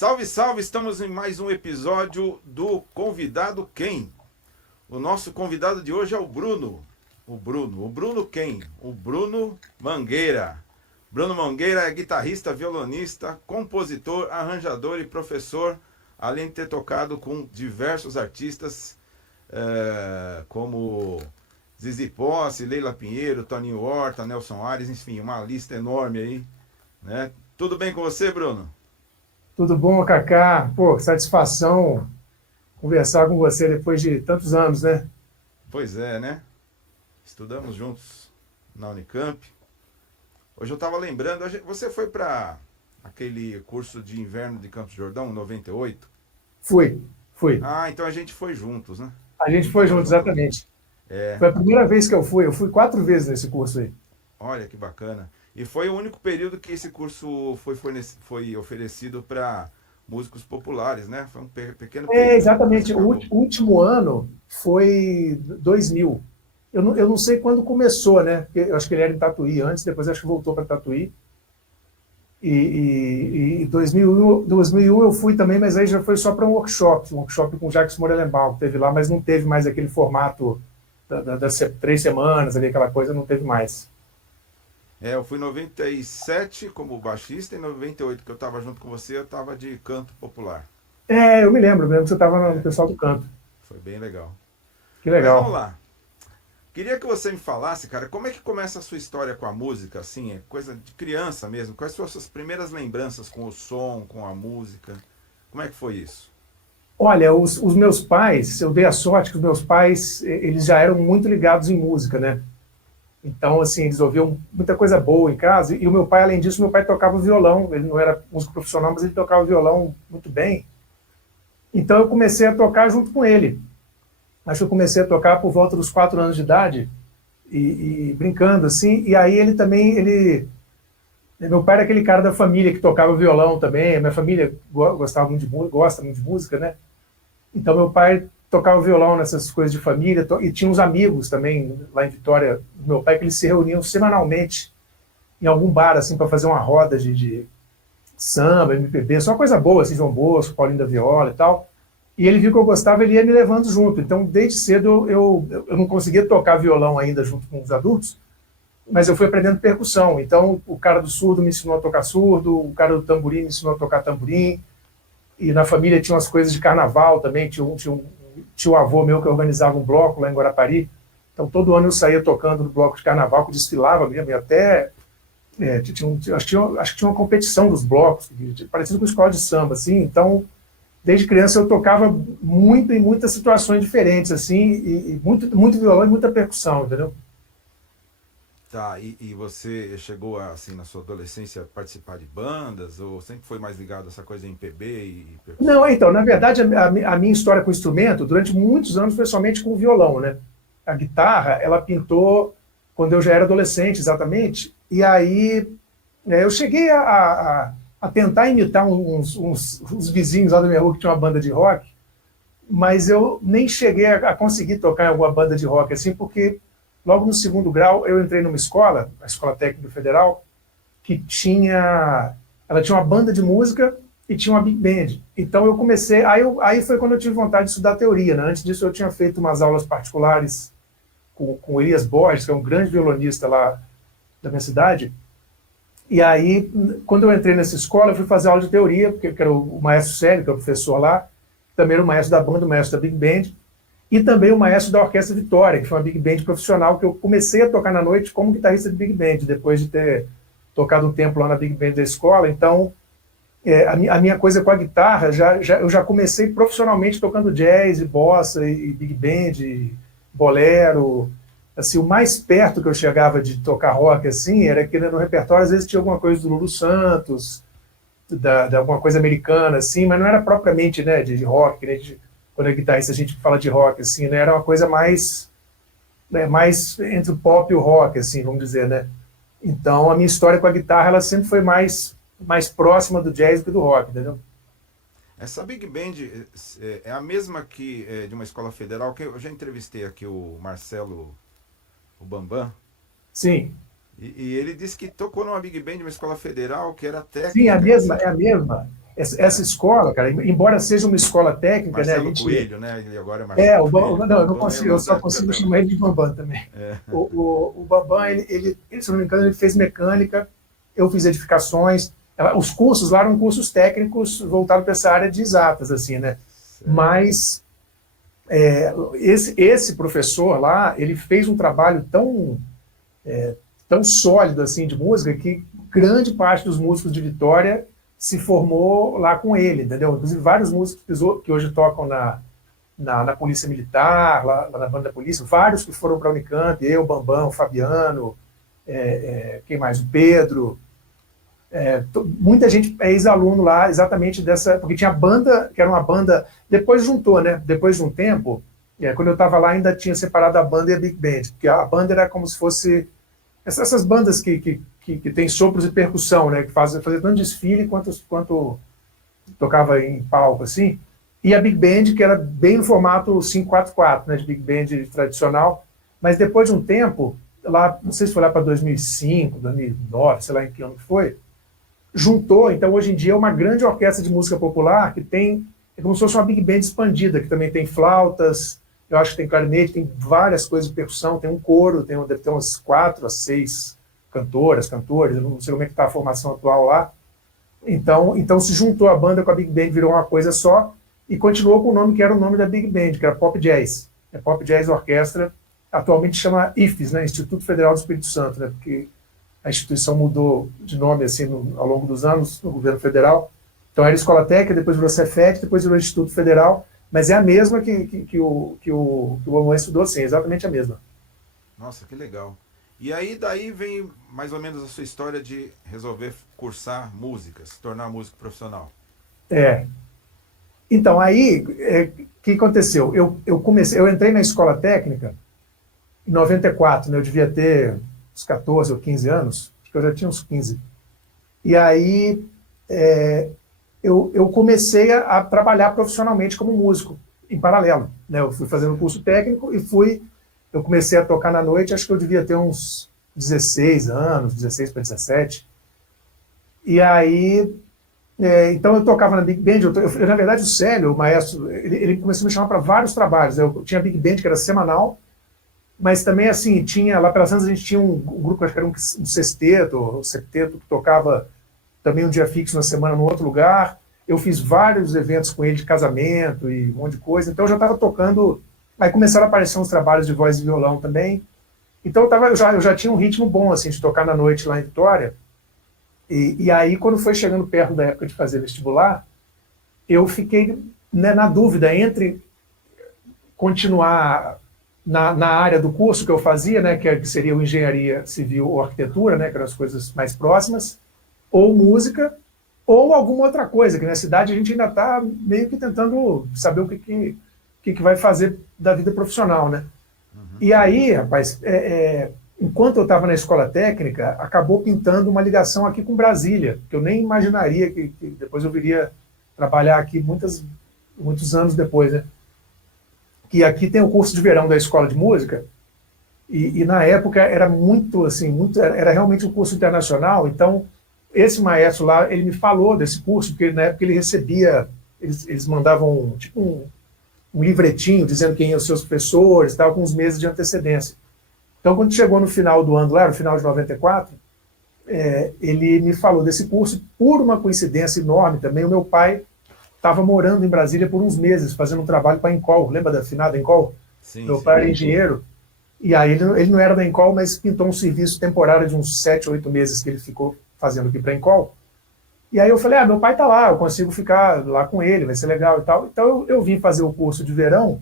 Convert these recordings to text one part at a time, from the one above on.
Salve, salve! Estamos em mais um episódio do Convidado Quem? O nosso convidado de hoje é o Bruno. O Bruno quem? O Bruno Mangueira. Bruno Mangueira é guitarrista, violonista, compositor, arranjador e professor, além de ter tocado com diversos artistas como Zizi Posse, Leila Pinheiro, Toninho Horta, Nelson Ares, enfim, uma lista enorme aí, né? Tudo bem com você, Bruno? Tudo bom, Cacá? Pô, satisfação conversar com você depois de tantos anos, né? Pois é, né? Estudamos juntos na Unicamp. Hoje eu estava lembrando, você foi para aquele curso de inverno de Campos do Jordão, 98? Fui, fui. Ah, então a gente foi juntos, né? A A gente gente foi estava junto, junto. exatamente. É, Foi a primeira vez que eu fui. Eu fui 4 vezes nesse curso aí. olha que bacana. E foi o único período que esse curso foi oferecido para músicos populares, né? Foi um pequeno É, período, depois exatamente. O acabou. último ano foi 2000. Eu não sei quando começou, né? Porque eu acho que ele era em Tatuí antes, depois acho que voltou para Tatuí. E 2001 eu fui também, mas aí já foi só para um workshop com o Jacques Morelenbaum, que teve lá, mas não teve mais aquele formato das 3 semanas, ali, aquela coisa, não teve mais. É, eu fui em 97 como baixista e em 98 que eu estava junto com você, eu estava de canto popular. É, eu me lembro mesmo que você estava no É, pessoal do canto. foi bem legal. Que Mas vamos legal. lá. Queria que você me falasse, cara, como é que começa a sua história com a música, assim, é coisa de criança mesmo? Quais são as suas primeiras lembranças com o som, com a música? Como é que foi isso? Olha, os meus pais, eu dei a sorte que os meus pais, eles já eram muito ligados em música, né? Então, assim, eles ouviam muita coisa boa em casa. E o meu pai, além disso, meu pai tocava violão. Ele não era músico profissional, mas ele tocava violão muito bem. Então, eu comecei a tocar junto com ele. Acho que eu comecei a tocar por volta dos 4 anos de idade e brincando assim. E aí ele também, meu pai era aquele cara da família que tocava violão também. A minha família gostava muito de música, gosta muito de música, né? Então meu pai tocava violão nessas coisas de família e tinha uns amigos também lá em Vitória, do meu pai, que eles se reuniam semanalmente em algum bar assim para fazer uma roda de samba, MPB, só coisa boa, assim, João Bosco, Paulinho da Viola e tal. E ele viu que eu gostava, ele ia me levando junto. Então, desde cedo, eu não conseguia tocar violão ainda junto com os adultos, mas eu fui aprendendo percussão. Então, o cara do surdo me ensinou a tocar surdo, o cara do tamborim me ensinou a tocar tamborim. E na família tinha umas coisas de carnaval também. Tinha um avô meu que organizava um bloco lá em Guarapari. Então, todo ano eu saía tocando no bloco de carnaval, que desfilava mesmo, e até acho que tinha uma competição dos blocos, parecido com escola de samba, assim. Então, desde criança eu tocava muito em muitas situações diferentes, assim, e muito, muito violão e muita percussão, entendeu? Tá, e você chegou a, assim, na sua adolescência, participar de bandas? Ou sempre foi mais ligado a essa coisa de MPB e Não, percussão? então, na verdade, a minha história com o instrumento, durante muitos anos, foi somente com o violão, né? A guitarra, ela pintou quando eu já era adolescente, exatamente, e aí eu cheguei a tentar imitar uns vizinhos lá da minha rua que tinha uma banda de rock, mas eu nem cheguei a conseguir tocar em alguma banda de rock assim, porque logo no segundo grau eu entrei numa escola, a Escola Técnica Federal, que ela tinha uma banda de música e tinha uma big band. Então eu comecei, aí foi quando eu tive vontade de estudar teoria, né? Antes disso eu tinha feito umas aulas particulares com Elias Borges, que é um grande violonista lá da minha cidade. E aí, quando eu entrei nessa escola, eu fui fazer aula de teoria, porque era o maestro Célio, que é o professor lá, também era o maestro da banda, o maestro da Big Band, e também o maestro da Orquestra Vitória, que foi uma Big Band profissional, que eu comecei a tocar na noite como guitarrista de Big Band, depois de ter tocado um tempo lá na Big Band da escola. Então, a minha coisa com a guitarra, eu já comecei profissionalmente tocando jazz, bossa, e Big Band, e bolero. Assim, o mais perto que eu chegava de tocar rock assim era que no repertório às vezes tinha alguma coisa do Lulu Santos, de alguma coisa americana, assim, mas não era propriamente, né, de rock, né, quando é guitarrista a gente fala de rock, assim, né, era uma coisa mais, né, mais entre o pop e o rock, assim, vamos dizer, né. Então a minha história com a guitarra ela sempre foi mais próxima do jazz do que do rock, entendeu? Essa Big Band é a mesma que de uma escola federal, que eu já entrevistei aqui o Marcelo, o Bambam, Sim, e ele disse que tocou numa Big Band de uma escola federal que era sim, técnica, assim. é a mesma. essa escola, cara, embora seja uma escola técnica, né? Marcelo Coelho, né? Ele agora é Marcelo Coelho. Não, eu não consigo, eu só consigo chamar ele de Bambam também. O Bambam, se não me engano, ele fez mecânica, eu fiz edificações. Os cursos lá eram cursos técnicos voltados para essa área de exatas, assim, né? Certo. Mas esse professor lá, ele fez um trabalho tão sólido assim de música que grande parte dos músicos de Vitória se formou lá com ele, entendeu? Inclusive vários músicos que hoje tocam na Polícia Militar, lá na banda da polícia, vários que foram para a Unicamp, eu, Bambam, o Fabiano, quem mais? O Pedro. Muita gente é ex-aluno lá exatamente dessa, porque tinha banda, que era uma banda, depois juntou, né? Depois de um tempo, quando eu estava lá ainda tinha separado a banda e a Big Band, porque a banda era como se fosse essas bandas que tem sopros e percussão, né? Que fazia tanto desfile quanto tocava em palco, assim, e a Big Band, que era bem no formato 5/4/4, né? De Big Band tradicional, mas depois de um tempo, lá, não sei se foi lá para 2005, 2009, sei lá em que ano que foi, juntou, então hoje em dia é uma grande orquestra de música popular que é como se fosse uma big band expandida, que também tem flautas, eu acho que tem clarinete, tem várias coisas de percussão, tem um coro, deve ter umas 4 a 6 cantores, eu não sei como é que está a formação atual lá. Então se juntou a banda com a big band, virou uma coisa só, e continuou com o nome que era o nome da big band, que era Pop Jazz. Pop Jazz Orquestra, atualmente chama IFES, né, Instituto Federal do Espírito Santo, né, porque a instituição mudou de nome assim ao longo dos anos no governo federal. Então era Escola Técnica, depois virou Cefet, depois virou Instituto Federal, mas é a mesma que o Bambam estudou, sim, exatamente a mesma. Nossa, que legal. E aí daí vem mais ou menos a sua história de resolver cursar música, se tornar músico profissional. Então aí, o que aconteceu? Eu entrei na Escola Técnica em 94, né? Eu devia ter uns 14 ou 15 anos, acho que eu já tinha uns 15. E aí eu comecei a trabalhar profissionalmente como músico, em paralelo, né? Eu fui fazendo curso técnico e eu comecei a tocar na noite, acho que eu devia ter uns 16 anos, 16 para 17. E aí, então eu tocava na Big Band, na verdade o Célio, o maestro, ele começou a me chamar para vários trabalhos. Eu tinha a Big Band, que era semanal, mas também, assim, lá pelas Santas a gente tinha um grupo, acho que era um sexteto, ou septeto, que tocava também um dia fixo na semana no outro lugar. Eu fiz vários eventos com ele de casamento e um monte de coisa, então eu já estava tocando. Aí começaram a aparecer uns trabalhos de voz e violão também. Então eu já tinha um ritmo bom, assim, de tocar na noite lá em Vitória. E aí, quando foi chegando perto da época de fazer vestibular, eu fiquei, né, na dúvida entre continuar na área do curso que eu fazia, né, que seria o engenharia civil ou arquitetura, né, que eram as coisas mais próximas, ou música, ou alguma outra coisa, que na cidade a gente ainda está meio que tentando saber o que vai fazer da vida profissional, né? Uhum. E aí, rapaz, enquanto eu estava na escola técnica, acabou pintando uma ligação aqui com Brasília, que eu nem imaginaria que depois eu viria trabalhar aqui muitos anos depois, né? Que aqui tem o curso de verão da Escola de Música, e na época era muito, assim, era realmente um curso internacional. Então, esse maestro lá, ele me falou desse curso, porque na época ele recebia, eles mandavam tipo um livretinho dizendo quem iam os seus professores, tal, com uns meses de antecedência. Então, quando chegou no final do ano, lá no final de 94, ele me falou desse curso. Por uma coincidência enorme também, o meu pai estava morando em Brasília por uns meses, fazendo um trabalho para a Encol. Lembra da finada Encol? Sim, meu pai era engenheiro. E aí ele não era da Encol, mas pintou um serviço temporário de uns 7 ou 8 meses que ele ficou fazendo aqui para a Encol. E aí eu falei, meu pai está lá, eu consigo ficar lá com ele, vai ser legal e tal. Então eu vim fazer o curso de verão,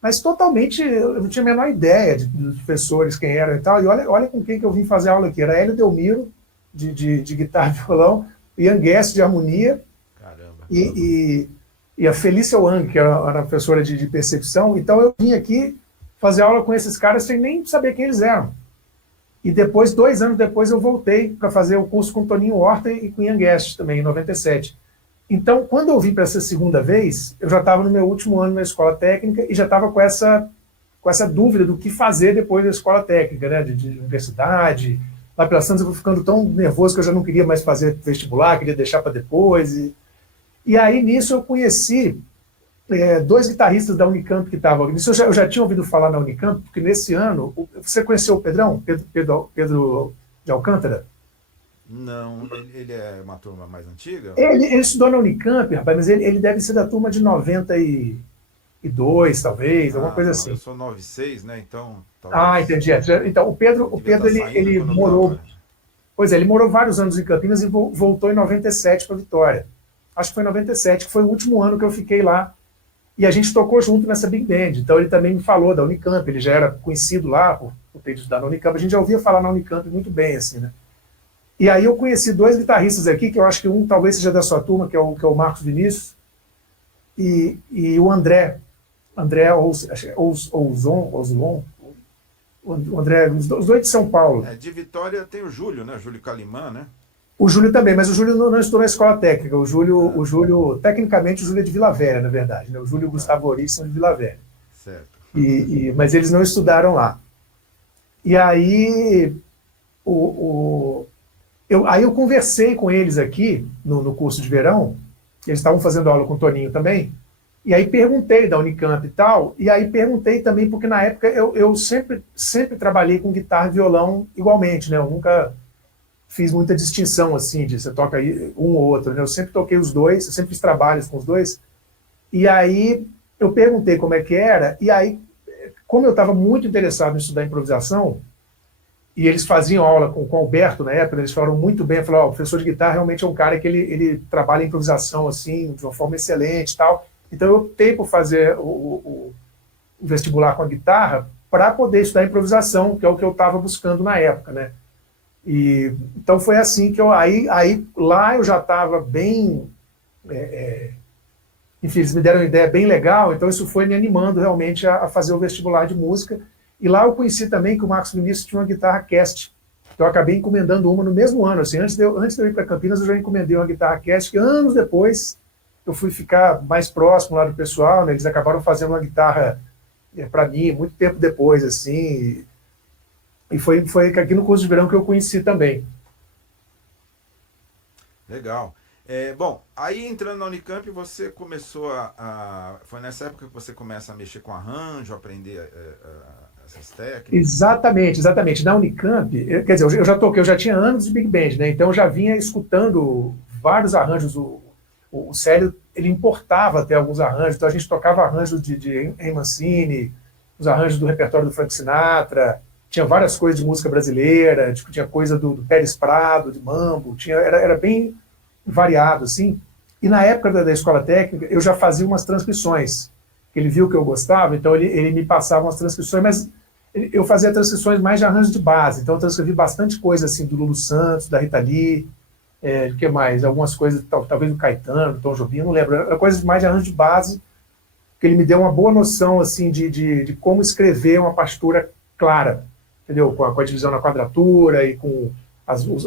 mas totalmente, eu não tinha a menor ideia dos professores, quem eram e tal. E olha com quem que eu vim fazer aula aqui. Era Hélio Delmiro, de guitarra e violão, Ian Guest, de harmonia, e a Felícia Wang, que era professora de percepção. Então eu vim aqui fazer aula com esses caras sem nem saber quem eles eram. E depois, 2 anos depois, eu voltei para fazer o curso com Toninho Horta e com Ian Guest também, em 97. Então, quando eu vim para essa segunda vez, eu já estava no meu último ano na escola técnica e já estava com essa dúvida do que fazer depois da escola técnica, né, de universidade. Lá pelas Santas eu fui ficando tão nervoso que eu já não queria mais fazer vestibular, queria deixar para depois. E aí, nisso, eu conheci dois guitarristas da Unicamp que estavam. Nisso eu já tinha ouvido falar na Unicamp, porque nesse ano... Você conheceu o Pedrão? Pedro de Alcântara? Não, ele é uma turma mais antiga? Ele estudou na Unicamp, rapaz, mas ele deve ser da turma de 92, talvez, alguma Ah, coisa não, eu assim. sou 96, né? Então, Ah, talvez entendi. Então, o devia Pedro estar saindo ele quando eu morou. estava. Pois é, ele morou vários anos em Campinas e voltou em 97 para Vitória. Acho que foi em 97, que foi o último ano que eu fiquei lá. E a gente tocou junto nessa Big Band. Então ele também me falou da Unicamp, ele já era conhecido lá por ter estudado na Unicamp. A gente já ouvia falar na Unicamp muito bem, assim, né? E aí eu conheci dois guitarristas aqui, que eu acho que um talvez seja da sua turma, que é o Marcos Vinícius, e o André Ouzon, o André, os dois de São Paulo. É, de Vitória tem o Júlio, né? Júlio Calimã, né? O Júlio também, mas o Júlio não estudou na escola técnica. Ah, Tecnicamente, o Júlio é de Vila Velha, na verdade. Né? O Júlio e o tá, Gustavo Oris são de Vila Velha. certo. Mas eles não estudaram lá. E aí, aí eu conversei com eles aqui no curso de verão, eles estavam fazendo aula com o Toninho também, e aí perguntei da Unicamp e tal, e aí perguntei também, porque na época eu sempre trabalhei com guitarra e violão igualmente, né? Eu nunca fiz muita distinção assim, de você toca aí um ou outro, né? Eu sempre toquei os dois, eu sempre fiz trabalhos com os dois, e aí eu perguntei como é que era, e aí, como eu estava muito interessado em estudar improvisação, e eles faziam aula com o Alberto na época, eles falaram muito bem, falaram, o professor de guitarra realmente é um cara que ele trabalha improvisação assim, de uma forma excelente e tal. Então eu optei por fazer o vestibular com a guitarra para poder estudar improvisação, que é o que eu estava buscando na época, né? Então foi assim que aí lá eu já estava bem, enfim, eles me deram uma ideia bem legal, então isso foi me animando realmente a fazer o vestibular de música. E lá eu conheci também que o Marcos Vinícius tinha uma guitarra Cast. Então eu acabei encomendando uma no mesmo ano. Assim, antes de eu ir para Campinas, eu já encomendei uma guitarra Cast, que anos depois eu fui ficar mais próximo lá do pessoal, né? Eles acabaram fazendo uma guitarra para mim, muito tempo depois, assim. E foi aqui no curso de verão que eu conheci também. Legal. Bom, aí entrando na Unicamp, você começou Foi nessa época que você começa a mexer com arranjo, aprender essas técnicas? Exatamente, exatamente. Na Unicamp, quer dizer, eu já tinha anos de Big Band, né? Então eu já vinha escutando vários arranjos. O Célio, ele importava até alguns arranjos, então a gente tocava arranjos de Henry Mancini, os arranjos do repertório do Frank Sinatra, tinha várias coisas de música brasileira, tinha coisa do Pérez Prado, de mambo, era bem variado, assim. E na época da escola técnica, eu já fazia umas transcrições. Ele viu que eu gostava, então ele me passava umas transcrições, mas eu fazia transcrições mais de arranjo de base, então eu transcrevi bastante coisa assim do Lulu Santos, da Rita Lee, o que mais? Algumas coisas, talvez do Caetano, do Tom Jobim, não lembro. Era coisas mais de arranjo de base, que ele me deu uma boa noção assim de como escrever uma partitura clara, entendeu? Com a divisão na quadratura e com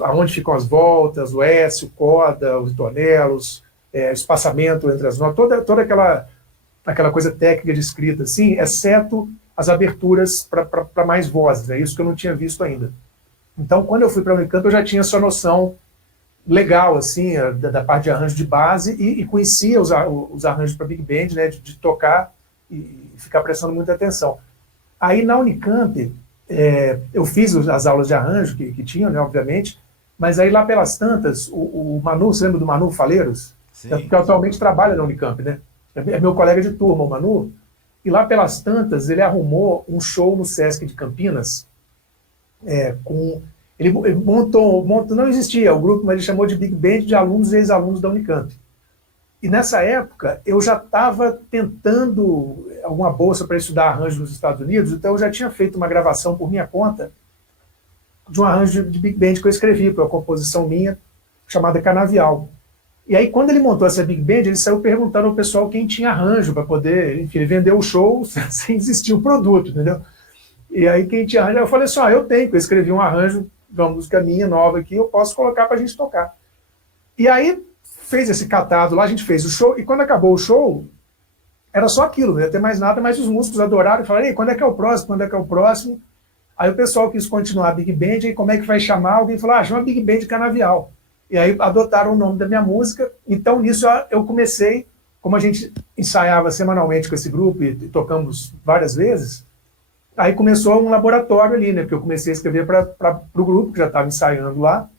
aonde ficam as voltas, o S, o coda, os ritornelos, espaçamento entre as notas, toda aquela coisa técnica de escrita, assim, exceto as aberturas para mais vozes, é isso que eu não tinha visto ainda. Então, quando eu fui para a Unicamp, eu já tinha essa noção legal, assim, da parte de arranjo de base e conhecia os arranjos para Big Band, né, de tocar e ficar prestando muita atenção. Aí, na Unicamp, eu fiz as aulas de arranjo que tinham, né, obviamente, mas aí lá pelas tantas, o Manu, você lembra do Manu Faleiros? Sim, Que atualmente sim. trabalha na Unicamp, né? É meu colega de turma, o Manu, e lá pelas tantas ele arrumou um show no Sesc de Campinas, ele montou, não existia o grupo, mas ele chamou de Big Band de alunos e ex-alunos da Unicamp. E nessa época eu já estava tentando alguma bolsa para estudar arranjo nos Estados Unidos, então eu já tinha feito uma gravação por minha conta de um arranjo de Big Band que eu escrevi para uma composição minha chamada Canavial. E aí, quando ele montou essa Big Band, ele saiu perguntando ao pessoal quem tinha arranjo para poder, enfim, ele vendeu o show sem existir o produto, entendeu? E aí, quem tinha arranjo, eu falei assim, eu tenho, eu escrevi um arranjo de uma música minha nova aqui, eu posso colocar para a gente tocar. E aí, fez esse catado lá, a gente fez o show, e quando acabou o show, era só aquilo, não ia ter mais nada, mas os músicos adoraram e falaram, ei, quando é que é o próximo, quando é que é o próximo? Aí o pessoal quis continuar a Big Band, e como é que vai chamar? Alguém falou, chama Big Band Canavial. E aí adotaram o nome da minha música. Então, nisso eu comecei, como a gente ensaiava semanalmente com esse grupo e tocamos várias vezes, aí começou um laboratório ali, né? Porque eu comecei a escrever para o grupo, que já estava ensaiando lá.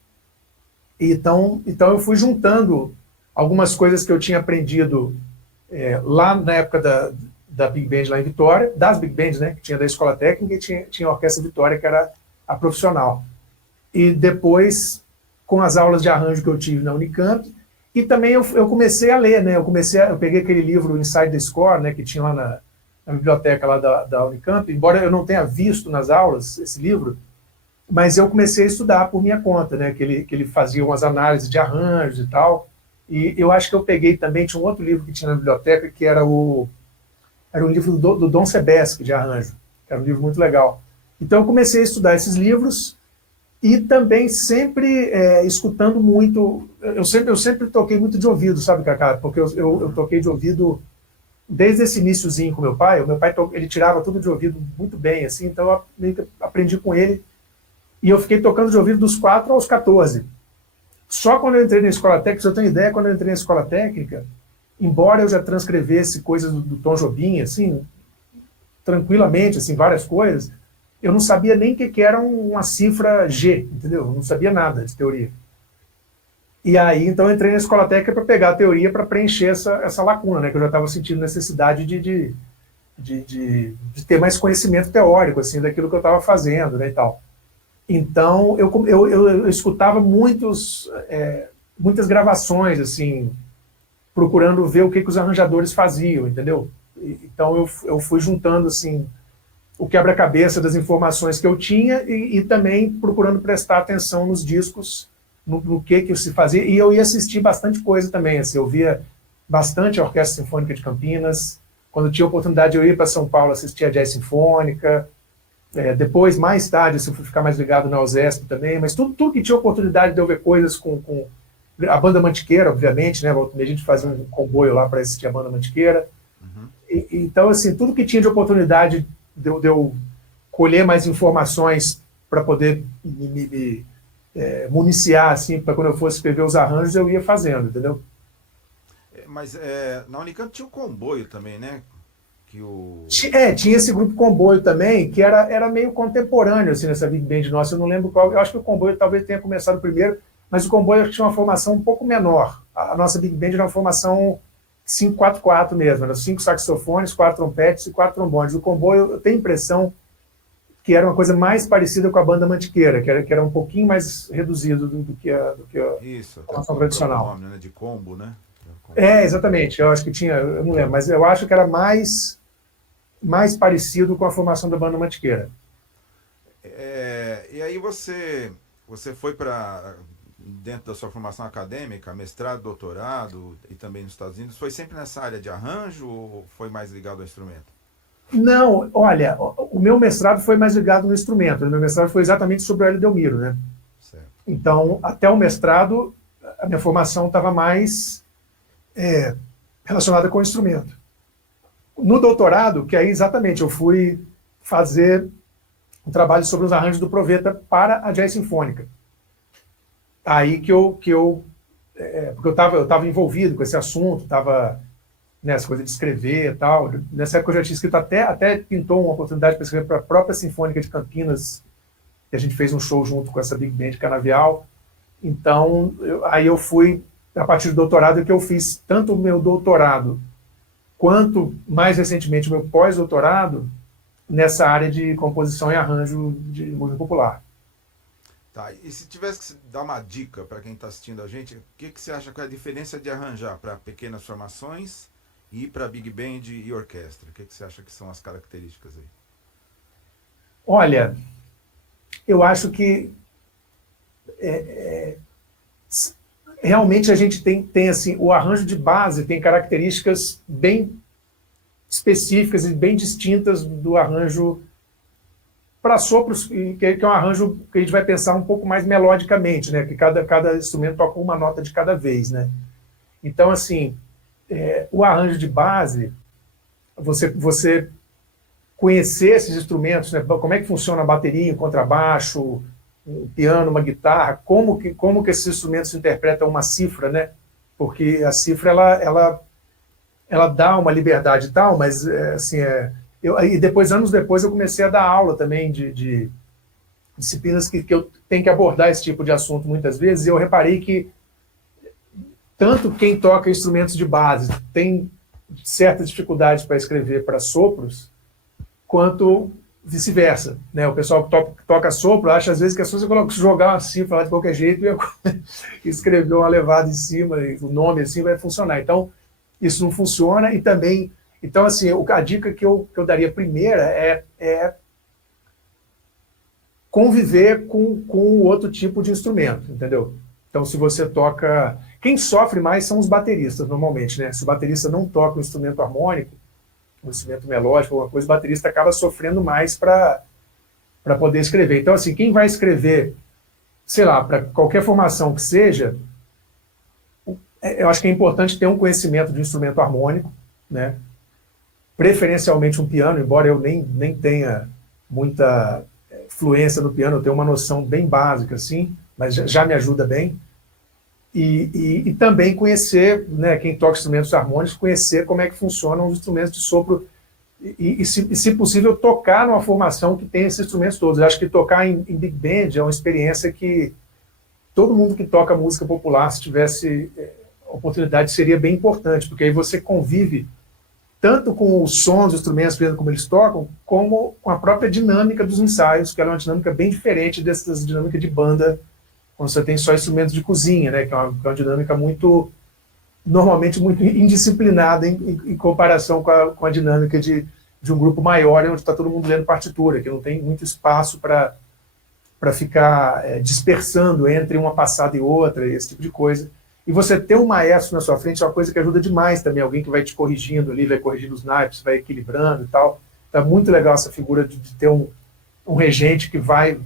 Então eu fui juntando algumas coisas que eu tinha aprendido lá na época da Big Band lá em Vitória, das Big Bands, né? Que tinha da Escola Técnica e tinha a Orquestra Vitória, que era a profissional. E depois, com as aulas de arranjo que eu tive na Unicamp, e também eu comecei a ler, né? Eu peguei aquele livro Inside the Score, né? Que tinha lá na biblioteca lá da Unicamp, embora eu não tenha visto nas aulas esse livro, mas eu comecei a estudar por minha conta, né? Que ele fazia umas análises de arranjos e tal. E eu acho que eu peguei também, tinha um outro livro que tinha na biblioteca, que era um livro do Dom Sebesque, de arranjo, que era um livro muito legal. Então eu comecei a estudar esses livros e também sempre escutando muito. Eu sempre toquei muito de ouvido, sabe, Cacá? Porque eu toquei de ouvido desde esse iniciozinho com meu pai. O meu pai ele tirava tudo de ouvido muito bem, assim, então eu meio que aprendi com ele. E eu fiquei tocando de ouvido dos 4 aos 14. Só quando eu entrei na escola técnica, eu tenho ideia, quando eu entrei na escola técnica, embora eu já transcrevesse coisas do Tom Jobim, assim, tranquilamente, assim, várias coisas, eu não sabia nem o que era uma cifra G, entendeu? Eu não sabia nada de teoria. E aí, então, eu entrei na escola técnica para pegar a teoria para preencher essa lacuna, né? Que eu já estava sentindo necessidade de ter mais conhecimento teórico, assim, daquilo que eu estava fazendo, né, e tal. Então, eu escutava muitas gravações, assim, procurando ver o que os arranjadores faziam, entendeu? Então, eu fui juntando, assim, o quebra-cabeça das informações que eu tinha e também procurando prestar atenção nos discos, no que se fazia. E eu ia assistir bastante coisa também, assim, eu via bastante a Orquestra Sinfônica de Campinas. Quando tinha oportunidade, eu ia para São Paulo assistir a Jazz Sinfônica. Depois, mais tarde, eu fui ficar mais ligado na USESP também, mas tudo que tinha oportunidade de eu ver coisas com a Banda Mantiqueira, obviamente, né? A gente fazia um comboio lá para assistir a Banda Mantiqueira. Uhum. Então, assim, tudo que tinha de oportunidade de eu colher mais informações para poder me municiar, assim, para quando eu fosse escrever os arranjos, eu ia fazendo, entendeu? Mas na Unicamp tinha o comboio também, né? Tinha esse grupo Comboio também, que era meio contemporâneo, assim, nessa Big Band nossa, eu não lembro qual, eu acho que o Comboio talvez tenha começado primeiro, mas o Comboio tinha uma formação um pouco menor. A nossa Big Band era uma formação 5-4-4 mesmo, eram 5 saxofones, 4 trompetes e 4 trombones. O Comboio, eu tenho a impressão que era uma coisa mais parecida com a Banda Mantiqueira, que era um pouquinho mais reduzido do que a formação tradicional. Nome, né, de combo, né? Exatamente, eu acho que tinha, eu não lembro, mas eu acho que era mais parecido com a formação da Banda Mantiqueira. E aí você foi para, dentro da sua formação acadêmica, mestrado, doutorado e também nos Estados Unidos, foi sempre nessa área de arranjo ou foi mais ligado ao instrumento? Não, olha, o meu mestrado foi mais ligado no instrumento, o meu mestrado foi exatamente sobre o Hélio Delmiro, né? Certo. Então, até o mestrado, a minha formação estava mais relacionada com o instrumento. No doutorado, que aí exatamente eu fui fazer um trabalho sobre os arranjos do Proveta para a Jazz Sinfônica. Aí porque eu estava envolvido com esse assunto, estava nessa coisa de escrever e tal. Nessa época eu já tinha escrito, até pintou uma oportunidade para escrever para a própria Sinfônica de Campinas, que a gente fez um show junto com essa Big Band Canavial. Então, aí eu fui, a partir do doutorado, que eu fiz tanto o meu doutorado quanto, mais recentemente, o meu pós-doutorado nessa área de composição e arranjo de música popular. Tá, e se tivesse que dar uma dica para quem está assistindo a gente, o que você acha que é a diferença de arranjar para pequenas formações e para Big Band e orquestra? O que você acha que são as características aí? Olha, eu acho que realmente a gente tem assim, o arranjo de base tem características bem específicas e bem distintas do arranjo para sopros, que é um arranjo que a gente vai pensar um pouco mais melodicamente, né? Que cada instrumento toca uma nota de cada vez, né? Então, assim, o arranjo de base, você conhecer esses instrumentos, né? Como é que funciona a bateria, o contrabaixo, um piano, uma guitarra, como que esses instrumentos interpretam uma cifra, né? Porque a cifra, ela dá uma liberdade e tal, mas, assim, e depois, anos depois, eu comecei a dar aula também de disciplinas que eu tenho que abordar esse tipo de assunto muitas vezes, e eu reparei que tanto quem toca instrumentos de base tem certas dificuldades para escrever para sopros, quanto vice-versa, né? O pessoal que toca sopro acha às vezes que é só você jogar uma cifra lá de qualquer jeito e escrever uma levada em cima, e o nome assim vai funcionar. Então, isso não funciona. E também, então, assim, a dica que eu daria primeira é conviver com outro tipo de instrumento, entendeu? Então, se você toca... Quem sofre mais são os bateristas, normalmente, né? Se o baterista não toca um instrumento harmônico, um instrumento melódico, alguma coisa, o baterista acaba sofrendo mais para poder escrever. Então, assim, quem vai escrever, sei lá, para qualquer formação que seja, eu acho que é importante ter um conhecimento de um instrumento harmônico, né? Preferencialmente um piano, embora eu nem tenha muita fluência no piano, eu tenho uma noção bem básica, assim, mas já me ajuda bem. E também conhecer, né, quem toca instrumentos harmônicos, conhecer como é que funcionam os instrumentos de sopro se possível, tocar numa formação que tem esses instrumentos todos. Eu acho que tocar em Big Band é uma experiência que todo mundo que toca música popular, se tivesse oportunidade, seria bem importante, porque aí você convive tanto com os sons dos instrumentos, como eles tocam, como com a própria dinâmica dos ensaios, que ela é uma dinâmica bem diferente dessas dinâmicas de banda, quando você tem só instrumentos de cozinha, né, que é uma dinâmica normalmente muito indisciplinada em comparação com a dinâmica de um grupo maior, onde está todo mundo lendo partitura, que não tem muito espaço para ficar dispersando entre uma passada e outra, esse tipo de coisa. E você ter um maestro na sua frente é uma coisa que ajuda demais também, alguém que vai te corrigindo ali, vai corrigindo os naipes, vai equilibrando e tal. Tá muito legal essa figura de ter um regente que vai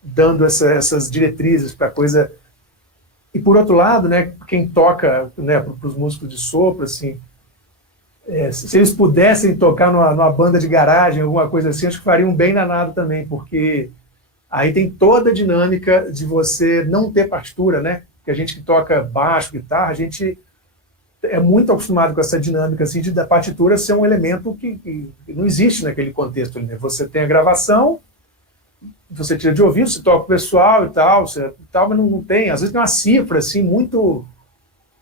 dando essas diretrizes para a coisa. E por outro lado, né, quem toca, né, para os músicos de sopro, assim, se eles pudessem tocar numa banda de garagem, alguma coisa assim, acho que fariam um bem danado também, porque aí tem toda a dinâmica de você não ter partitura, né? Porque a gente que toca baixo, guitarra, a gente é muito acostumado com essa dinâmica assim, da partitura ser um elemento que não existe naquele contexto. Né? Você tem a gravação, você tira de ouvido, você toca o pessoal e tal, mas não tem. Às vezes tem uma cifra, assim,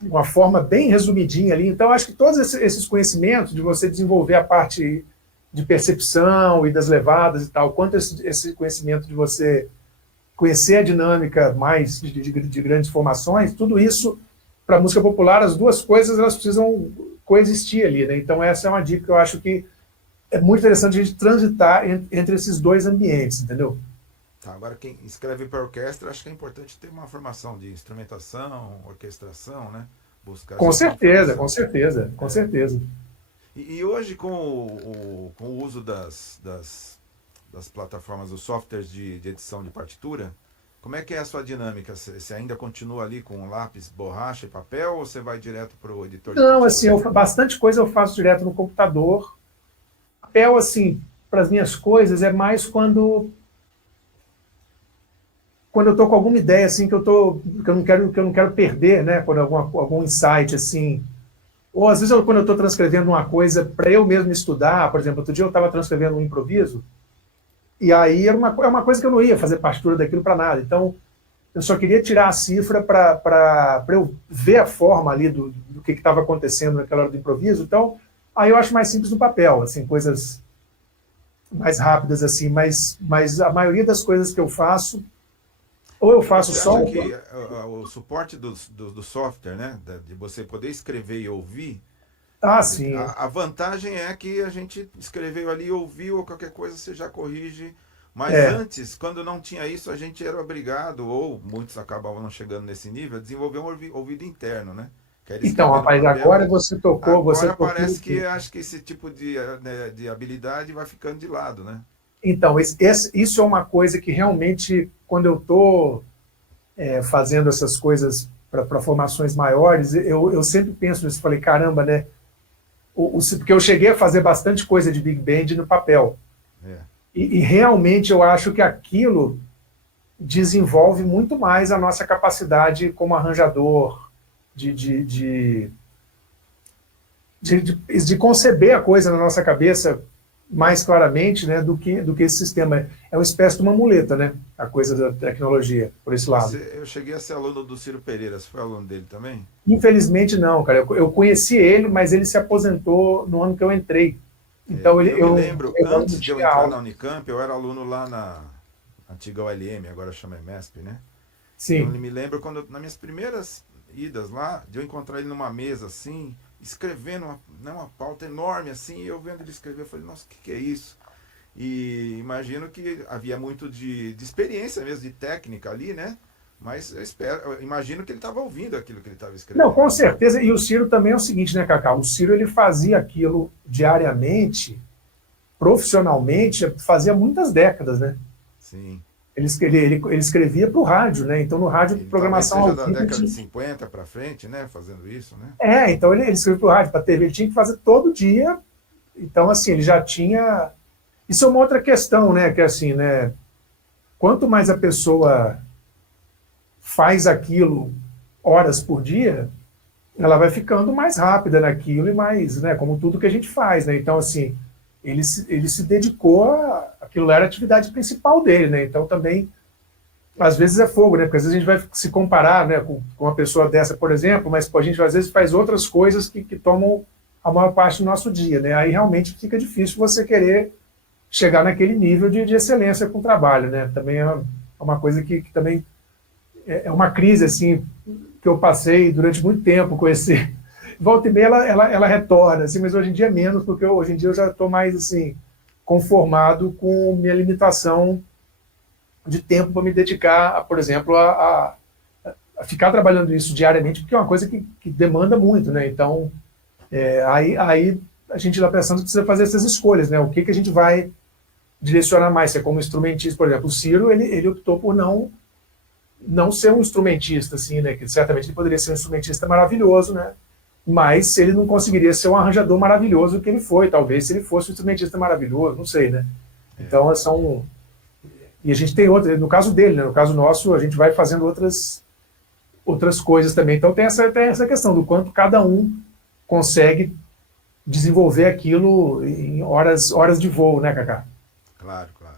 uma forma bem resumidinha ali. Então, acho que todos esses conhecimentos de você desenvolver a parte de percepção e das levadas e tal, quanto esse conhecimento de você conhecer a dinâmica mais de grandes formações, tudo isso, para a música popular, as duas coisas elas precisam coexistir ali. Né? Então, essa é uma dica que eu acho que é muito interessante a gente transitar entre esses dois ambientes, entendeu? Tá, agora, quem escreve para orquestra, acho que é importante ter uma formação de instrumentação, orquestração, né? Buscar Com certeza, informação. com certeza, com certeza. E hoje, com o uso das plataformas, dos softwares de edição de partitura, como é que é a sua dinâmica? Você ainda continua ali com lápis, borracha e papel, ou você vai direto para o editor de Não, partitura? assim, bastante coisa eu faço direto no computador. Papel, assim, para as minhas coisas, é mais quando eu estou com alguma ideia assim que eu não quero perder, né? Quando algum insight assim, ou às vezes quando eu estou transcrevendo uma coisa para eu mesmo estudar, por exemplo, outro dia eu estava transcrevendo um improviso e aí era uma coisa que eu não ia fazer partitura daquilo para nada. Então eu só queria tirar a cifra para eu ver a forma ali do que estava acontecendo naquela hora do improviso. Então aí eu acho mais simples no papel, assim, coisas mais rápidas assim, mas a maioria das coisas que eu faço ou eu faço Você só acha que o suporte do software, né, de você poder escrever e ouvir, Ah, quer dizer, sim. a vantagem é que a gente escreveu ali, ouviu, ou qualquer coisa você já corrige, mas É. antes, quando não tinha isso, a gente era obrigado, ou muitos acabavam não chegando nesse nível, a desenvolver um ouvido interno, né? Que era Então, escrever no rapaz, papel. agora você Agora tocou no parece que ponto. acho que esse tipo né, de habilidade vai ficando de lado, né? Então, isso é uma coisa que realmente, quando eu estou fazendo essas coisas para formações maiores, eu sempre penso nisso. Falei, caramba, né? Porque eu cheguei a fazer bastante coisa de Big Band no papel. É. E realmente eu acho que aquilo desenvolve muito mais a nossa capacidade como arranjador, de, de, de, de conceber a coisa na nossa cabeça mais claramente, né, do que esse sistema. É uma espécie de uma muleta, né, a coisa da tecnologia, por esse lado. Eu cheguei a ser aluno do Ciro Pereira, você foi aluno dele também? Infelizmente não, cara. Eu conheci ele, mas ele se aposentou no ano que eu entrei. Então Eu me lembro, eu não antes de eu tinha entrar aula. na Unicamp, eu era aluno lá na antiga OLM, agora chama EMESP, né? E eu Sim. me lembro quando, nas minhas primeiras idas lá, de eu encontrar ele numa mesa assim, escrevendo uma pauta enorme assim, e eu vendo ele escrever, eu falei, nossa, o que é isso? E imagino que havia muito de experiência mesmo, de técnica ali, né? Mas eu imagino que ele estava ouvindo aquilo que ele estava Não, com escrevendo, né? certeza. E o Ciro também é o seguinte, né, Cacau? O Ciro ele fazia aquilo diariamente, profissionalmente, fazia muitas décadas, né? Sim. Ele escrevia para o rádio, né? Então, no rádio, Ele talvez programação seja ao da vivo. década de 50 para frente, né? Fazendo isso, né? Então ele escrevia para o rádio, para a TV, ele tinha que fazer todo dia. Então, assim, ele já tinha. Isso é uma outra questão, né? Que é assim, né? Quanto mais a pessoa faz aquilo horas por dia, ela vai ficando mais rápida naquilo e mais, né? Como tudo que a gente faz, né? Então, assim, ele se dedicou a. Aquilo era a atividade principal dele, né? Então, também às vezes é fogo, né? Porque às vezes a gente vai se comparar, né, com uma pessoa dessa, por exemplo, mas pô, a gente às vezes faz outras coisas que tomam a maior parte do nosso dia, né? Aí realmente fica difícil você querer chegar naquele nível de excelência com o trabalho, né? Também é uma coisa que também é uma crise, assim, que eu passei durante muito tempo com esse... Volta e meia ela retorna, assim, mas hoje em dia é menos, porque hoje em dia eu já estou mais, assim, conformado com minha limitação de tempo para me dedicar, por exemplo, a ficar trabalhando isso diariamente, porque é uma coisa que demanda muito, né? Então, aí a gente lá pensando que precisa fazer essas escolhas, né? O que a gente vai direcionar mais? Se é como instrumentista, por exemplo, o Ciro, ele optou por não ser um instrumentista, assim, né? Que certamente ele poderia ser um instrumentista maravilhoso, né? Mas ele não conseguiria ser um arranjador maravilhoso que ele foi, talvez, se ele fosse um instrumentista maravilhoso, não sei, né? É. Então, são... E a gente tem outra, no caso dele, né? No caso nosso, a gente vai fazendo outras coisas também. Então tem essa questão do quanto cada um consegue desenvolver aquilo em horas de voo, né, Cacá? Claro, claro.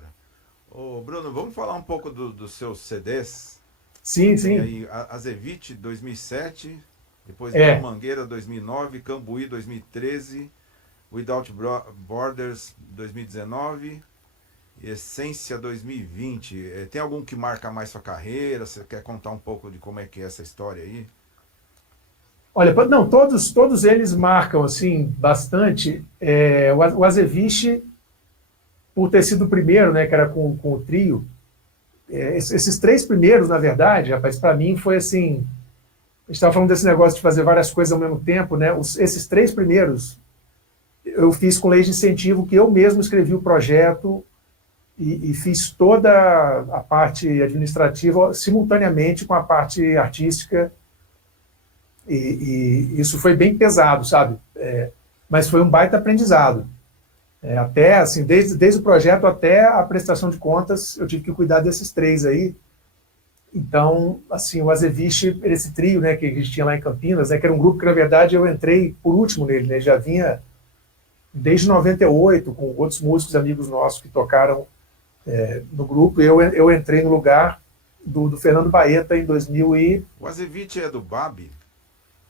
Ô, Bruno, vamos falar um pouco dos seus CDs? Você Sim, tem sim. aí Azevite 2007, depois Bruno É. Mangueira 2009, Cambuí 2013, Without Borders 2019, Essência 2020. Tem algum que marca mais sua carreira? Você quer contar um pouco de como é que é essa história aí? Olha, não, todos eles marcam assim bastante. O Azeviche, por ter sido o primeiro, né, que era com o trio, esses três primeiros, na verdade, rapaz, para mim foi assim. A gente estava falando desse negócio de fazer várias coisas ao mesmo tempo, né? Esses três primeiros eu fiz com lei de incentivo, que eu mesmo escrevi o projeto e fiz toda a parte administrativa simultaneamente com a parte artística. E isso foi bem pesado, sabe? Mas foi um baita aprendizado. Até, assim, desde o projeto até a prestação de contas, eu tive que cuidar desses três aí. Então, assim, o Azeviche, esse trio, né, que a gente tinha lá em Campinas, né, que era um grupo que, na verdade, eu entrei por último nele, né, já vinha desde 98, com outros músicos amigos nossos que tocaram no grupo. Eu entrei no lugar do Fernando Baeta em 2000 e... O Azevite é do Babi?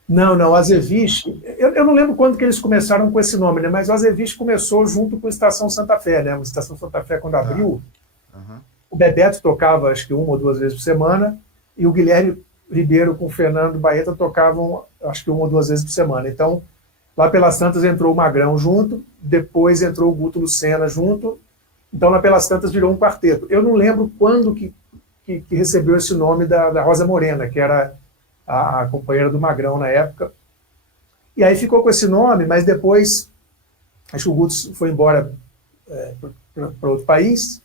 Não, o Azeviche, eu não lembro quando que eles começaram com esse nome, né, mas o Azeviche começou junto com a Estação Santa Fé, né, a Estação Santa Fé, quando Tá. abriu, Uhum. o Bebeto tocava acho que uma ou duas vezes por semana, e o Guilherme Ribeiro com o Fernando Baeta tocavam acho que uma ou duas vezes por semana. Então, lá pelas Santas entrou o Magrão junto, depois entrou o Guto Lucena junto, então lá pelas Santas virou um quarteto. Eu não lembro quando que recebeu esse nome da Rosa Morena, que era a companheira do Magrão na época. E aí ficou com esse nome, mas depois, acho que o Guto foi embora para outro país.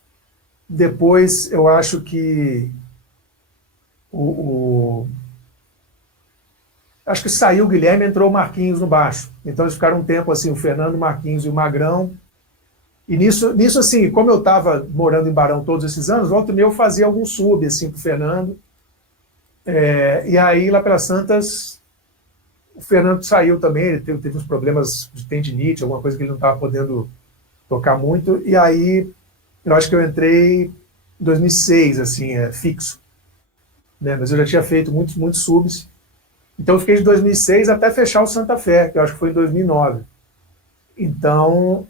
Depois, eu acho que acho que saiu o Guilherme, entrou o Marquinhos no baixo. Então eles ficaram um tempo assim, o Fernando, o Marquinhos e o Magrão. E nisso assim, como eu estava morando em Barão todos esses anos, volta e meia eu fazia algum sub, assim, pro Fernando. E aí, lá pelas Santas, o Fernando saiu também, ele teve uns problemas de tendinite, alguma coisa que ele não estava podendo tocar muito, e aí eu acho que eu entrei em 2006, assim, fixo, né? Mas eu já tinha feito muitos subs, então eu fiquei de 2006 até fechar o Santa Fé, que eu acho que foi em 2009. Então,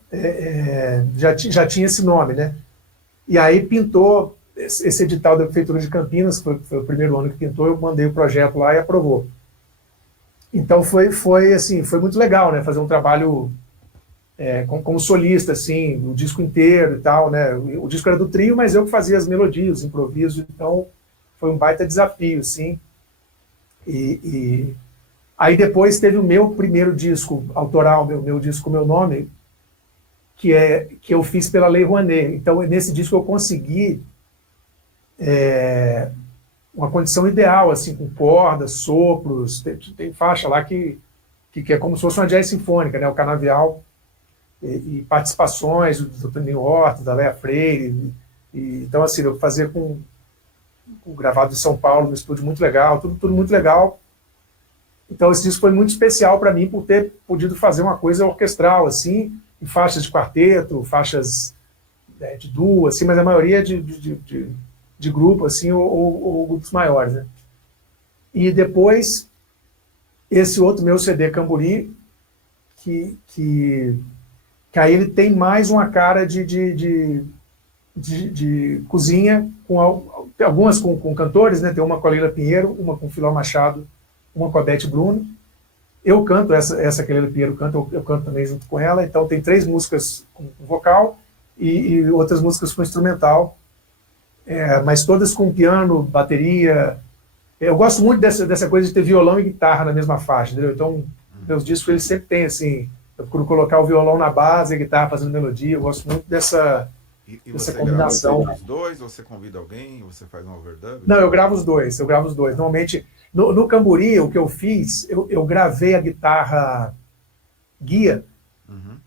já tinha esse nome, né? E aí pintou esse edital da Prefeitura de Campinas, foi o primeiro ano que pintou, eu mandei o projeto lá e aprovou. Então assim, foi muito legal, né? Fazer um trabalho como solista, assim, o disco inteiro e tal, né? O disco era do trio, mas eu que fazia as melodias, os improvisos, então foi um baita desafio, assim. E aí depois teve o meu primeiro disco autoral, meu disco com meu nome, que eu fiz pela Lei Rouanet. Então, nesse disco eu consegui uma condição ideal, assim, com cordas, sopros, tem faixa lá que é como se fosse uma jazz sinfônica, né? O canavial, e participações do Toninho Horta, da Léa Freire, então, assim, eu fazia com gravado em São Paulo, no estúdio muito legal, tudo muito legal. Então, esse disco foi muito especial para mim por ter podido fazer uma coisa orquestral, assim, em faixas de quarteto, faixas de duo, assim, mas a maioria de grupo, assim, ou grupos maiores, né? E depois, esse outro meu CD, Camburi, que aí ele tem mais uma cara de cozinha, algumas com cantores, né? Tem uma com a Leila Pinheiro, uma com o Filó Machado, uma com a Beth Bruno. Eu canto, essa que a Leila Pinheiro canta, eu canto também junto com ela. Então tem 3 músicas com vocal e outras músicas com instrumental, mas todas com piano, bateria. Eu gosto muito dessa coisa de ter violão e guitarra na mesma faixa, entendeu? Então, meus discos eles sempre têm, assim, eu procuro colocar o violão na base, a guitarra fazendo melodia, eu gosto muito dessa você combinação. Grava os dois, você convida alguém, você faz um overdub? Não, eu gravo os dois. Normalmente, no Camburi, o que eu fiz, eu gravei a guitarra guia,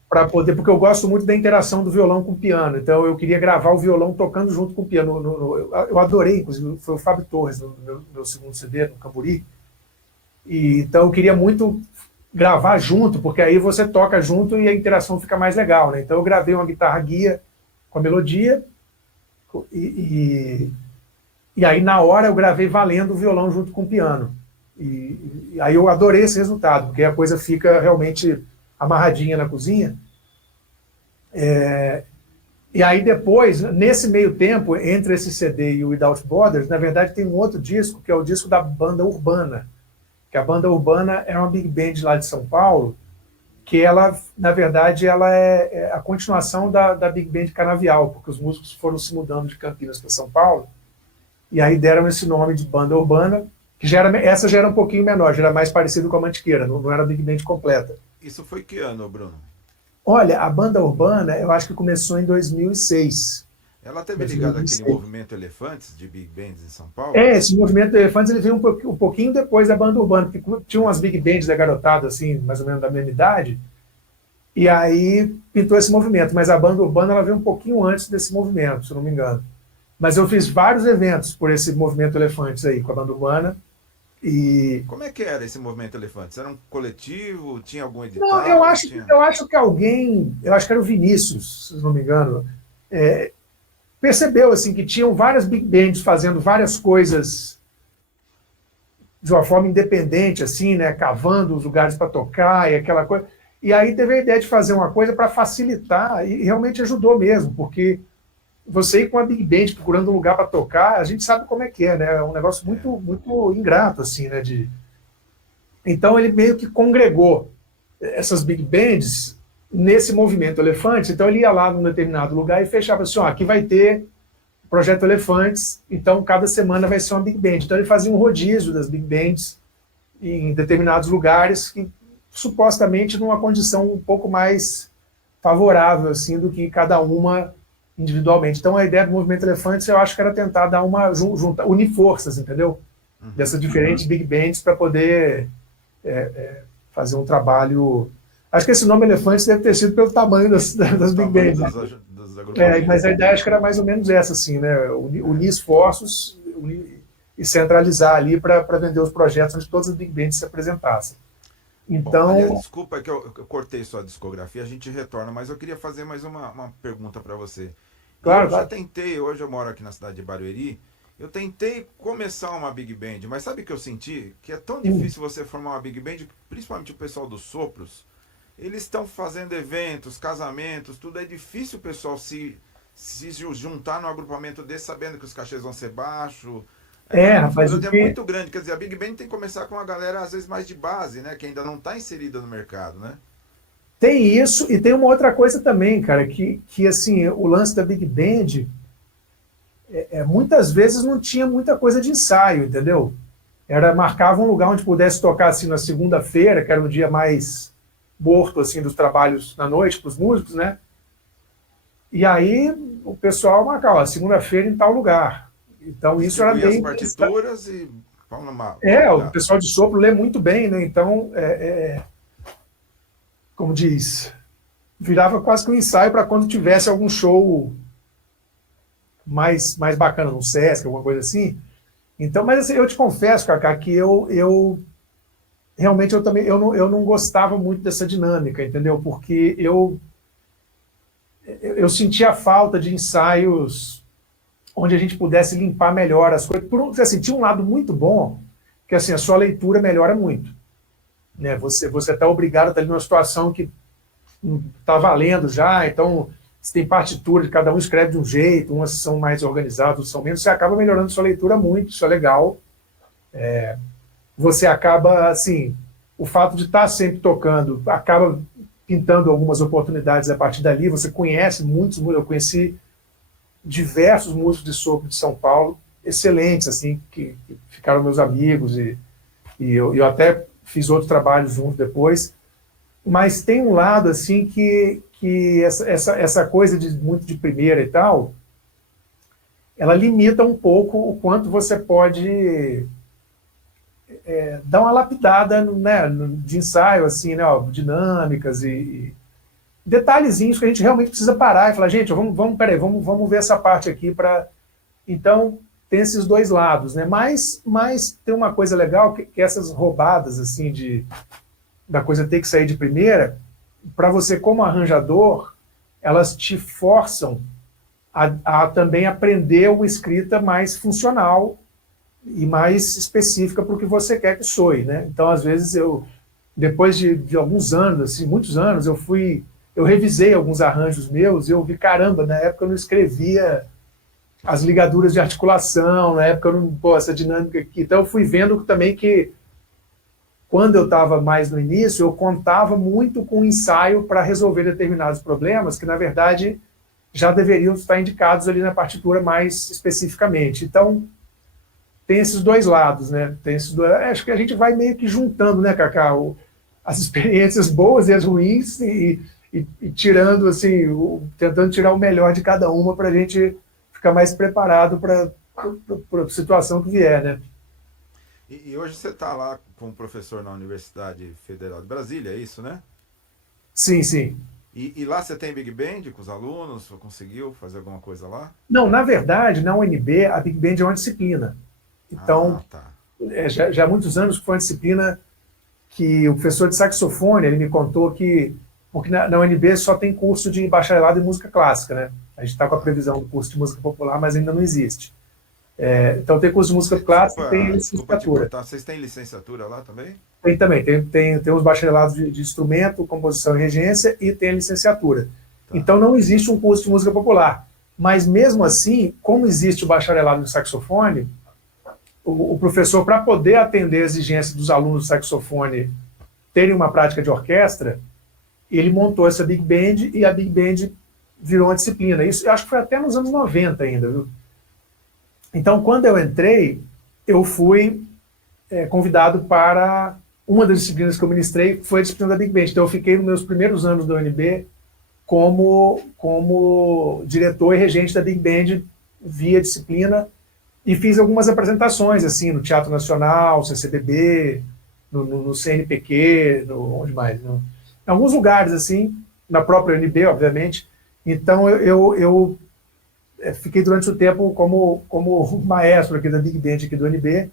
para poder, porque eu gosto muito da interação do violão com o piano, então eu queria gravar o violão tocando junto com o piano. Eu adorei, inclusive, foi o Fábio Torres, no meu segundo CD, no Camburi, e então eu queria muito gravar junto, porque aí você toca junto e a interação fica mais legal, né? Então eu gravei uma guitarra guia com a melodia, e aí na hora eu gravei valendo o violão junto com o piano. E aí eu adorei esse resultado, porque a coisa fica realmente amarradinha na cozinha. E aí depois, nesse meio tempo, entre esse CD e o Without Borders, na verdade tem um outro disco, que é o disco da Banda Urbana, que a Banda Urbana é uma big band lá de São Paulo, que ela, na verdade, ela é a continuação da big band Canavial, porque os músicos foram se mudando de Campinas para São Paulo, e aí deram esse nome de Banda Urbana, que essa já era um pouquinho menor, já era mais parecido com a Mantiqueira, não era a big band completa. Isso foi que ano, Bruno? Olha, a Banda Urbana, eu acho que começou em 2006. Ela teve ligado àquele movimento Elefantes, de big bands em São Paulo? Esse movimento Elefantes ele veio um pouquinho depois da Banda Urbana, porque tinha umas big bands da garotada, assim, mais ou menos da mesma idade, e aí pintou esse movimento, mas a Banda Urbana ela veio um pouquinho antes desse movimento, se eu não me engano. Mas eu fiz vários eventos por esse movimento Elefantes aí, com a Banda Urbana. E... Como é que era esse movimento Elefantes? Era um coletivo? Tinha algum edital? Não, eu acho que alguém, eu acho que era o Vinícius, se não me engano, percebeu assim que tinham várias big bands fazendo várias coisas de uma forma independente, assim, né, cavando os lugares para tocar e aquela coisa. E aí teve a ideia de fazer uma coisa para facilitar, e realmente ajudou mesmo, porque você ir com a big band procurando um lugar para tocar, a gente sabe como é que é, né? É um negócio muito ingrato, assim, né? Então ele meio que congregou essas big bands nesse movimento Elefantes. Então ele ia lá num determinado lugar e fechava assim, aqui vai ter Projeto Elefantes, então cada semana vai ser uma big band. Então ele fazia um rodízio das big bands em determinados lugares, que supostamente numa condição um pouco mais favorável, assim, do que cada uma individualmente. Então a ideia do movimento Elefantes eu acho que era tentar dar unir forças, entendeu? Dessas diferentes big bands para poder fazer um trabalho. Acho que esse nome Elefantes deve ter sido pelo tamanho das Big Bands. Mas a ideia acho que era mais ou menos essa, assim, né? Unir esforços e centralizar ali para vender os projetos onde todas as Big Bands se apresentassem. Então, bom, aliás, desculpa que eu cortei sua discografia, a gente retorna, mas eu queria fazer mais uma pergunta para você. Claro, eu já tentei, hoje eu moro aqui na cidade de Barueri, eu tentei começar uma Big Band, mas sabe o que eu senti? Que é tão difícil você formar uma Big Band, principalmente o pessoal dos sopros, eles estão fazendo eventos, casamentos, tudo, é difícil o pessoal se juntar num agrupamento desse sabendo que os cachês vão ser baixos. Rapaz, é muito grande, quer dizer, a Big Band tem que começar com uma galera às vezes mais de base, né, que ainda não está inserida no mercado, né? Tem isso, e tem uma outra coisa também, cara, que assim, o lance da Big Band, muitas vezes não tinha muita coisa de ensaio, entendeu? Marcava um lugar onde pudesse tocar assim na segunda-feira, que era um dia mais morto assim dos trabalhos na noite para os músicos, né? E aí o pessoal marcava, segunda-feira em tal lugar. Então isso era bem... as partituras e... o pessoal de sopro lê muito bem, né? Então, como diz, virava quase que um ensaio para quando tivesse algum show mais bacana no Sesc, alguma coisa assim. Então, mas assim, eu te confesso, Cacá, que eu realmente eu não gostava muito dessa dinâmica, entendeu? Porque eu sentia falta de ensaios onde a gente pudesse limpar melhor as coisas. Assim, tinha um lado muito bom, que assim, a sua leitura melhora muito. Né? Você está obrigado a estar ali numa situação que está valendo já, então você tem partitura, cada um escreve de um jeito, umas são mais organizadas, outras são menos, você acaba melhorando sua leitura muito, isso é legal. Você acaba, assim, o fato de estar sempre tocando, acaba pintando algumas oportunidades a partir dali, você conhece muitos, eu conheci diversos músicos de sopro de São Paulo, excelentes, assim, que ficaram meus amigos, e eu até fiz outros trabalhos juntos depois, mas tem um lado, assim, que essa coisa muito de primeira e tal, ela limita um pouco o quanto você pode dar uma lapidada, né, de ensaio, assim, né, dinâmicas e detalhezinhos que a gente realmente precisa parar e falar, gente, vamos ver essa parte aqui para... Então, tem esses dois lados, né? Mas tem uma coisa legal, que essas roubadas, assim, da coisa ter que sair de primeira, para você, como arranjador, elas te forçam a também aprender uma escrita mais funcional e mais específica para o que você quer que soe, né? Então, às vezes, depois de alguns anos, assim, muitos anos, eu revisei alguns arranjos meus e eu vi, caramba, na época eu não escrevia as ligaduras de articulação, na época eu não, essa dinâmica aqui. Então eu fui vendo também que, quando eu estava mais no início, eu contava muito com o ensaio para resolver determinados problemas que, na verdade, já deveriam estar indicados ali na partitura mais especificamente. Então, tem esses dois lados, né? Acho que a gente vai meio que juntando, né, Cacá, as experiências boas e as ruins e tirando, assim, tentando tirar o melhor de cada uma para a gente ficar mais preparado para a situação que vier, né? E hoje você está lá como professor na Universidade Federal de Brasília, é isso, né? Sim, sim. E lá você tem Big Band com os alunos? Você conseguiu fazer alguma coisa lá? Não, na verdade, na UNB, a Big Band é uma disciplina. Então, já há muitos anos que foi uma disciplina que o professor de saxofone, ele me contou que, porque na UNB só tem curso de bacharelado em música clássica, né? A gente está com a previsão do curso de música popular, mas ainda não existe. Então tem curso de música clássica e tem licenciatura. Vocês têm licenciatura lá também? Tem também, tem os bacharelados de instrumento, composição e regência, e tem a licenciatura. Tá. Então não existe um curso de música popular. Mas mesmo assim, como existe o bacharelado de saxofone, o professor, para poder atender a exigência dos alunos de saxofone terem uma prática de orquestra, ele montou essa Big Band e a Big Band virou uma disciplina. Isso eu acho que foi até nos anos 90 ainda, viu? Então, quando eu entrei, eu fui convidado para uma das disciplinas que eu ministrei, foi a disciplina da Big Band. Então, eu fiquei nos meus primeiros anos da UNB como diretor e regente da Big Band via disciplina e fiz algumas apresentações, assim, no Teatro Nacional, CCBB, no CNPq, onde mais? em alguns lugares, assim, na própria UNB, obviamente. Então, eu fiquei durante o tempo como maestro aqui da Big Band aqui do UNB,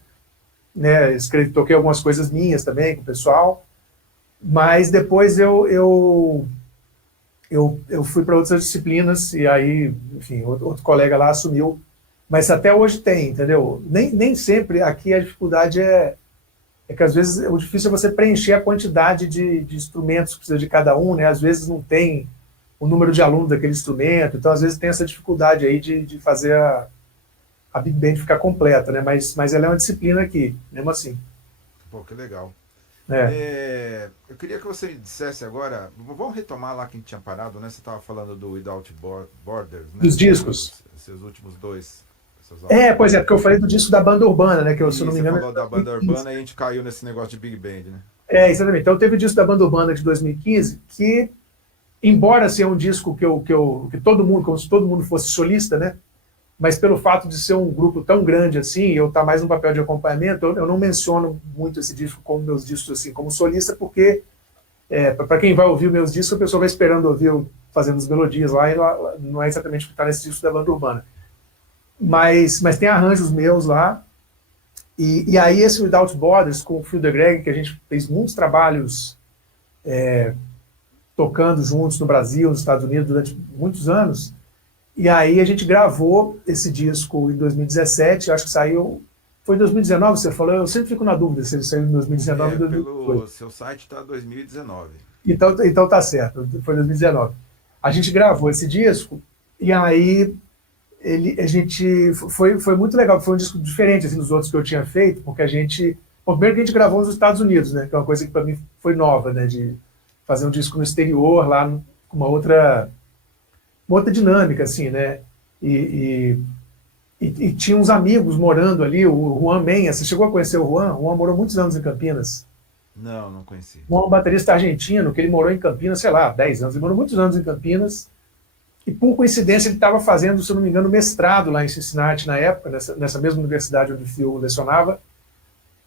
né, toquei algumas coisas minhas também com o pessoal, mas depois eu fui para outras disciplinas e aí, enfim, outro colega lá assumiu, mas até hoje tem, entendeu? Nem sempre aqui a dificuldade é que às vezes o difícil é você preencher a quantidade de instrumentos que precisa de cada um, né? Às vezes não tem o número de alunos daquele instrumento, então às vezes tem essa dificuldade aí de fazer a Big Band ficar completa, né? Mas ela é uma disciplina aqui, mesmo assim. Pô, que legal. É. Eu queria que você me dissesse agora, vamos retomar lá quem tinha parado, né? Você estava falando do Without Borders, né? Dos discos. Seus últimos dois. Pois é, porque eu falei do disco da banda urbana, né? Que eu, se eu não me engano. Você falou da banda urbana e a gente caiu nesse negócio de Big Band, né? Exatamente. Então teve o disco da banda urbana de 2015, que, embora seja um disco que todo mundo, como se todo mundo fosse solista, né? Mas pelo fato de ser um grupo tão grande assim, eu estar mais no papel de acompanhamento, eu não menciono muito esse disco como meus discos assim, como solista, porque para quem vai ouvir meus discos, a pessoa vai esperando ouvir eu fazendo as melodias lá, e não é exatamente o que está nesse disco da banda urbana. Mas tem arranjos meus lá, e aí esse Without Borders com o Phil DeGreg, que a gente fez muitos trabalhos tocando juntos no Brasil, nos Estados Unidos, durante muitos anos, e aí a gente gravou esse disco em 2017, acho que saiu... Foi em 2019, você falou? Eu sempre fico na dúvida se ele saiu em 2019 ou 2018. Pelo seu site está 2019. Então tá certo, foi 2019. A gente gravou esse disco, e aí a gente... Foi muito legal, foi um disco diferente assim, dos outros que eu tinha feito, porque a gente... Bom, primeiro que a gente gravou nos Estados Unidos, né, que é uma coisa que para mim foi nova, né, de fazer um disco no exterior, lá com uma outra dinâmica, assim, né? E tinha uns amigos morando ali, o Juan Menha. Você chegou a conhecer o Juan? O Juan morou muitos anos em Campinas. Não conheci. O Juan é um baterista argentino, que ele morou em Campinas, sei lá, 10 anos. Ele morou muitos anos em Campinas. E, por coincidência, ele estava fazendo, se eu não me engano, mestrado lá em Cincinnati, na época, nessa mesma universidade onde o Phil lecionava.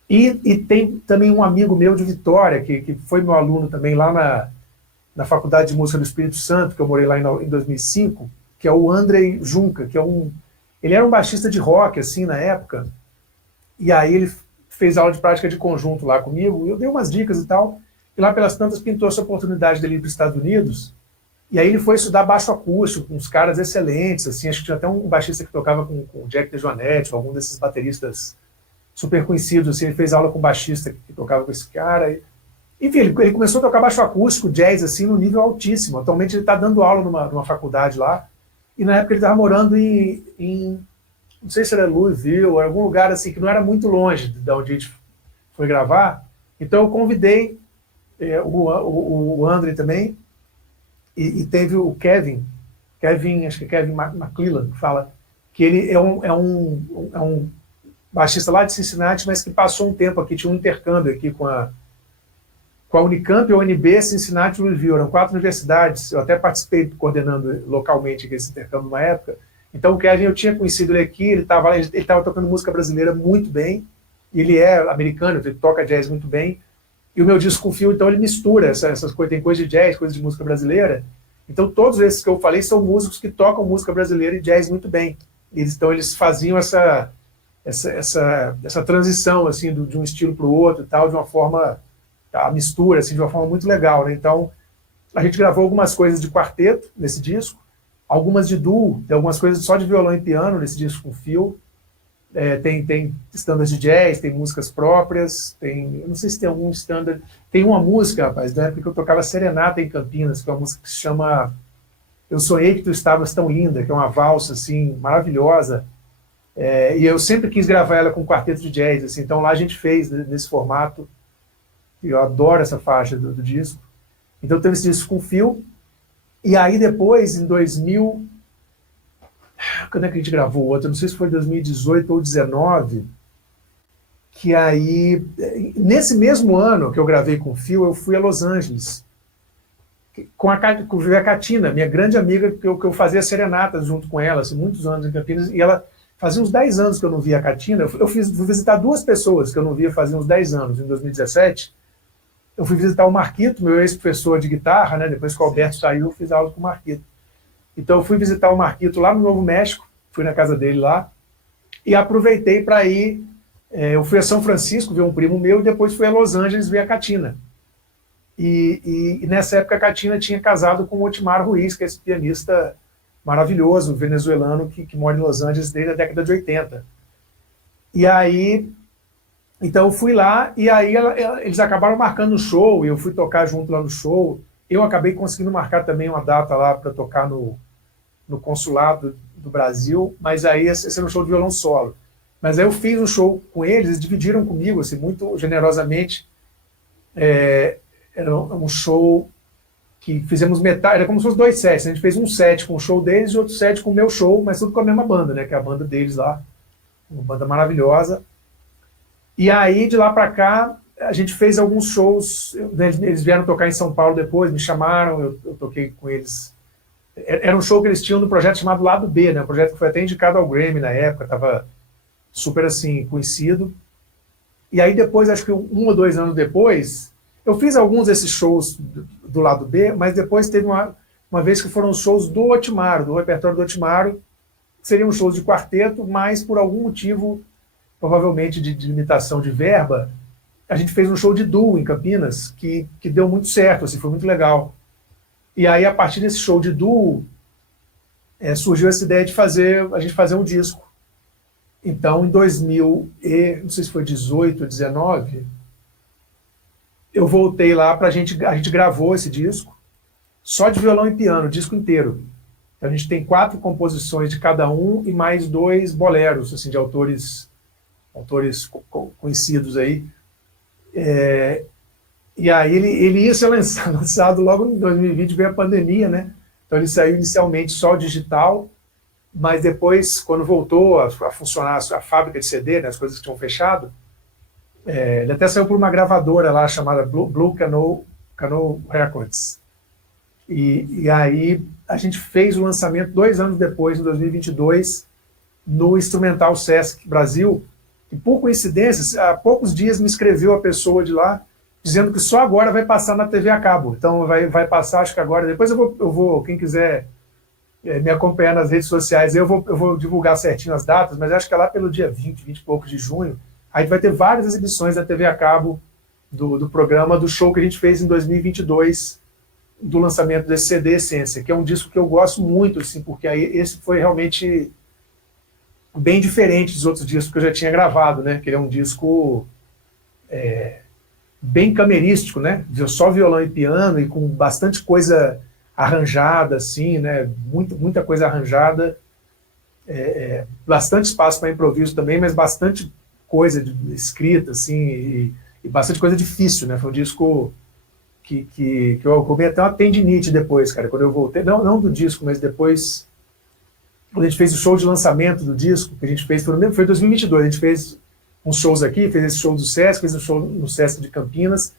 E tem também um amigo meu de Vitória, que foi meu aluno também lá na Faculdade de Música do Espírito Santo, que eu morei lá em 2005, que é o Andrei Junca, que ele era um baixista de rock, assim, na época, e aí ele fez aula de prática de conjunto lá comigo, eu dei umas dicas e tal, e lá pelas tantas pintou essa oportunidade dele ir para os Estados Unidos, e aí ele foi estudar baixo acústico, com uns caras excelentes, assim, acho que tinha até um baixista que tocava com o Jack DeJohnette, algum desses bateristas super conhecidos, assim, ele fez aula com um baixista que tocava com esse cara, enfim, ele começou a tocar baixo acústico, jazz, assim, no nível altíssimo. Atualmente ele está dando aula numa faculdade lá, e na época ele estava morando em não sei se era Louisville, ou algum lugar assim, que não era muito longe de onde a gente foi gravar. Então eu convidei o André também, e teve o Kevin, acho que é Kevin McClellan, que fala que ele é um baixista lá de Cincinnati, mas que passou um tempo aqui, tinha um intercâmbio aqui com a Unicamp, a UNB, Cincinnati e Louisville. Eram 4 universidades, eu até participei coordenando localmente esse intercâmbio numa época. Então o Kevin, eu tinha conhecido ele aqui, ele estava tocando música brasileira muito bem, ele é americano, ele toca jazz muito bem, e o meu disco com o Phil, então ele mistura essas coisas, tem coisa de jazz, coisa de música brasileira. Então todos esses que eu falei são músicos que tocam música brasileira e jazz muito bem. Então eles faziam essa transição assim, de um estilo para o outro e tal, de uma forma... a mistura, assim, de uma forma muito legal, né? Então, a gente gravou algumas coisas de quarteto nesse disco, algumas de duo, tem algumas coisas só de violão e piano nesse disco com fio, tem standards de jazz, tem músicas próprias, eu não sei se tem algum standard, tem uma música, rapaz, da época que eu tocava Serenata em Campinas, que é uma música que se chama Eu Sonhei Que Tu Estavas Tão Linda, que é uma valsa, assim, maravilhosa, e eu sempre quis gravar ela com quarteto de jazz, assim, então lá a gente fez nesse formato. Eu adoro essa faixa do disco. Então teve esse disco com o Phil. E aí depois, em 2000... Quando é que a gente gravou o outro? Não sei se foi 2018 ou 2019. Que aí... Nesse mesmo ano que eu gravei com o Phil, eu fui a Los Angeles. Com a Catina, minha grande amiga, que eu fazia serenatas junto com ela, assim, muitos anos em Campinas. E ela... Fazia uns 10 anos que eu não via a Catina. Eu fui visitar 2 pessoas que eu não via fazia uns 10 anos, em 2017. eu fui visitar o Marquito, meu ex-professor de guitarra, né? Depois que o Alberto saiu, eu fiz aula com o Marquito. Então eu fui visitar o Marquito lá no Novo México, fui na casa dele lá, e aproveitei para ir, eu fui a São Francisco ver um primo meu, e depois fui a Los Angeles ver a Catina. E nessa época a Catina tinha casado com o Otimar Ruiz, que é esse pianista maravilhoso, venezuelano, que mora em Los Angeles desde a década de 80. E aí, então eu fui lá, e aí eles acabaram marcando o show, e eu fui tocar junto lá no show. Eu acabei conseguindo marcar também uma data lá para tocar no consulado do Brasil, mas aí esse era um show de violão solo. Mas aí eu fiz um show com eles, eles dividiram comigo, assim, muito generosamente. Era um show que fizemos metade, era como se fossem 2 sets. A gente fez um set com o show deles e outro set com o meu show, mas tudo com a mesma banda, né? Que é a banda deles lá, uma banda maravilhosa. E aí, de lá para cá, a gente fez alguns shows, eles vieram tocar em São Paulo depois, me chamaram, eu toquei com eles. Era um show que eles tinham no projeto chamado Lado B, né? Um projeto que foi até indicado ao Grammy na época, estava super, assim, conhecido. E aí depois, acho que 1 ou 2 anos depois, eu fiz alguns desses shows do Lado B, mas depois teve uma vez que foram os shows do Otimaro, do repertório do Otimaro, que seriam shows de quarteto, mas por algum motivo, provavelmente de limitação de verba, a gente fez um show de duo em Campinas, que deu muito certo, assim, foi muito legal. E aí, a partir desse show de duo, surgiu essa ideia de a gente fazer um disco. Então, em 2000, não sei se foi 18 ou 19, eu voltei lá a gente gravou esse disco, só de violão e piano, o disco inteiro. Então, a gente tem 4 composições de cada um e mais 2 boleros, assim, de autores conhecidos aí. E aí ele ia ser lançado logo em 2020, veio a pandemia, né? Então ele saiu inicialmente só digital, mas depois, quando voltou a funcionar a fábrica de CD, né, as coisas que tinham fechado, ele até saiu por uma gravadora lá chamada Blue Canoe Records. E aí a gente fez o lançamento 2 anos depois, em 2022, no Instrumental Sesc Brasil. E por coincidência, há poucos dias me escreveu a pessoa de lá, dizendo que só agora vai passar na TV a cabo. Então vai passar, acho que agora. Depois eu vou quem quiser me acompanhar nas redes sociais, eu vou divulgar certinho as datas, mas acho que é lá pelo dia 20 e pouco de junho, aí vai ter várias exibições da TV a cabo do programa, do show que a gente fez em 2022, do lançamento desse CD Essência, que é um disco que eu gosto muito, assim, porque aí esse foi realmente bem diferente dos outros discos que eu já tinha gravado, né? Que ele é um disco bem camerístico, né? Só violão e piano e com bastante coisa arranjada, assim, né? Muita coisa arranjada, bastante espaço para improviso também, mas bastante coisa escrita, assim, e bastante coisa difícil, né? Foi um disco que eu comi até uma tendinite depois, cara, quando eu voltei, não do disco, mas depois, quando a gente fez o show de lançamento do disco, que a gente fez, foi em 2022, a gente fez uns shows aqui, fez esse show do Sesc, fez um show no Sesc de Campinas,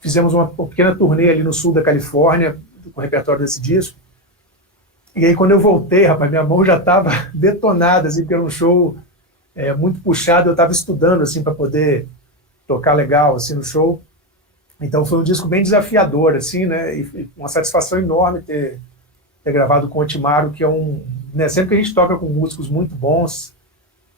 fizemos uma pequena turnê ali no sul da Califórnia, com o repertório desse disco, e aí quando eu voltei, rapaz, minha mão já estava detonada, assim, porque era um show muito puxado, eu estava estudando, assim, para poder tocar legal, assim, no show. Então foi um disco bem desafiador, assim, né, e uma satisfação enorme ter gravado com o Otimaro, que é né, sempre que a gente toca com músicos muito bons,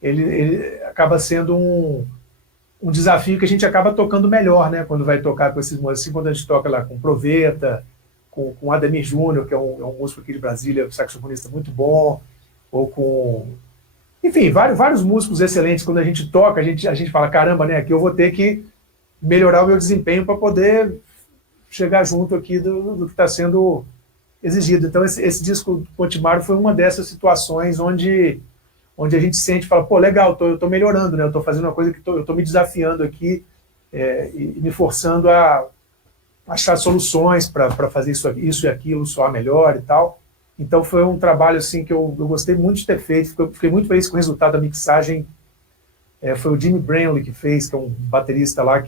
ele acaba sendo um desafio que a gente acaba tocando melhor, né, quando vai tocar com esses músicos, assim, quando a gente toca lá com Proveta, com Ademir Júnior, que é um músico aqui de Brasília, um saxofonista muito bom, ou com... Enfim, vários músicos excelentes. Quando a gente toca, a gente fala, caramba, né, aqui eu vou ter que melhorar o meu desempenho para poder chegar junto aqui do que está sendo exigido. Então, esse disco do Otimaro foi uma dessas situações onde a gente sente, fala, pô, legal, eu tô melhorando, né? Eu tô fazendo uma coisa que eu tô me desafiando aqui e me forçando a achar soluções para fazer isso e aquilo soar melhor e tal. Então foi um trabalho assim que eu gostei muito de ter feito, fiquei muito feliz com o resultado da mixagem. Foi o Jimmy Branley que fez, que é um baterista lá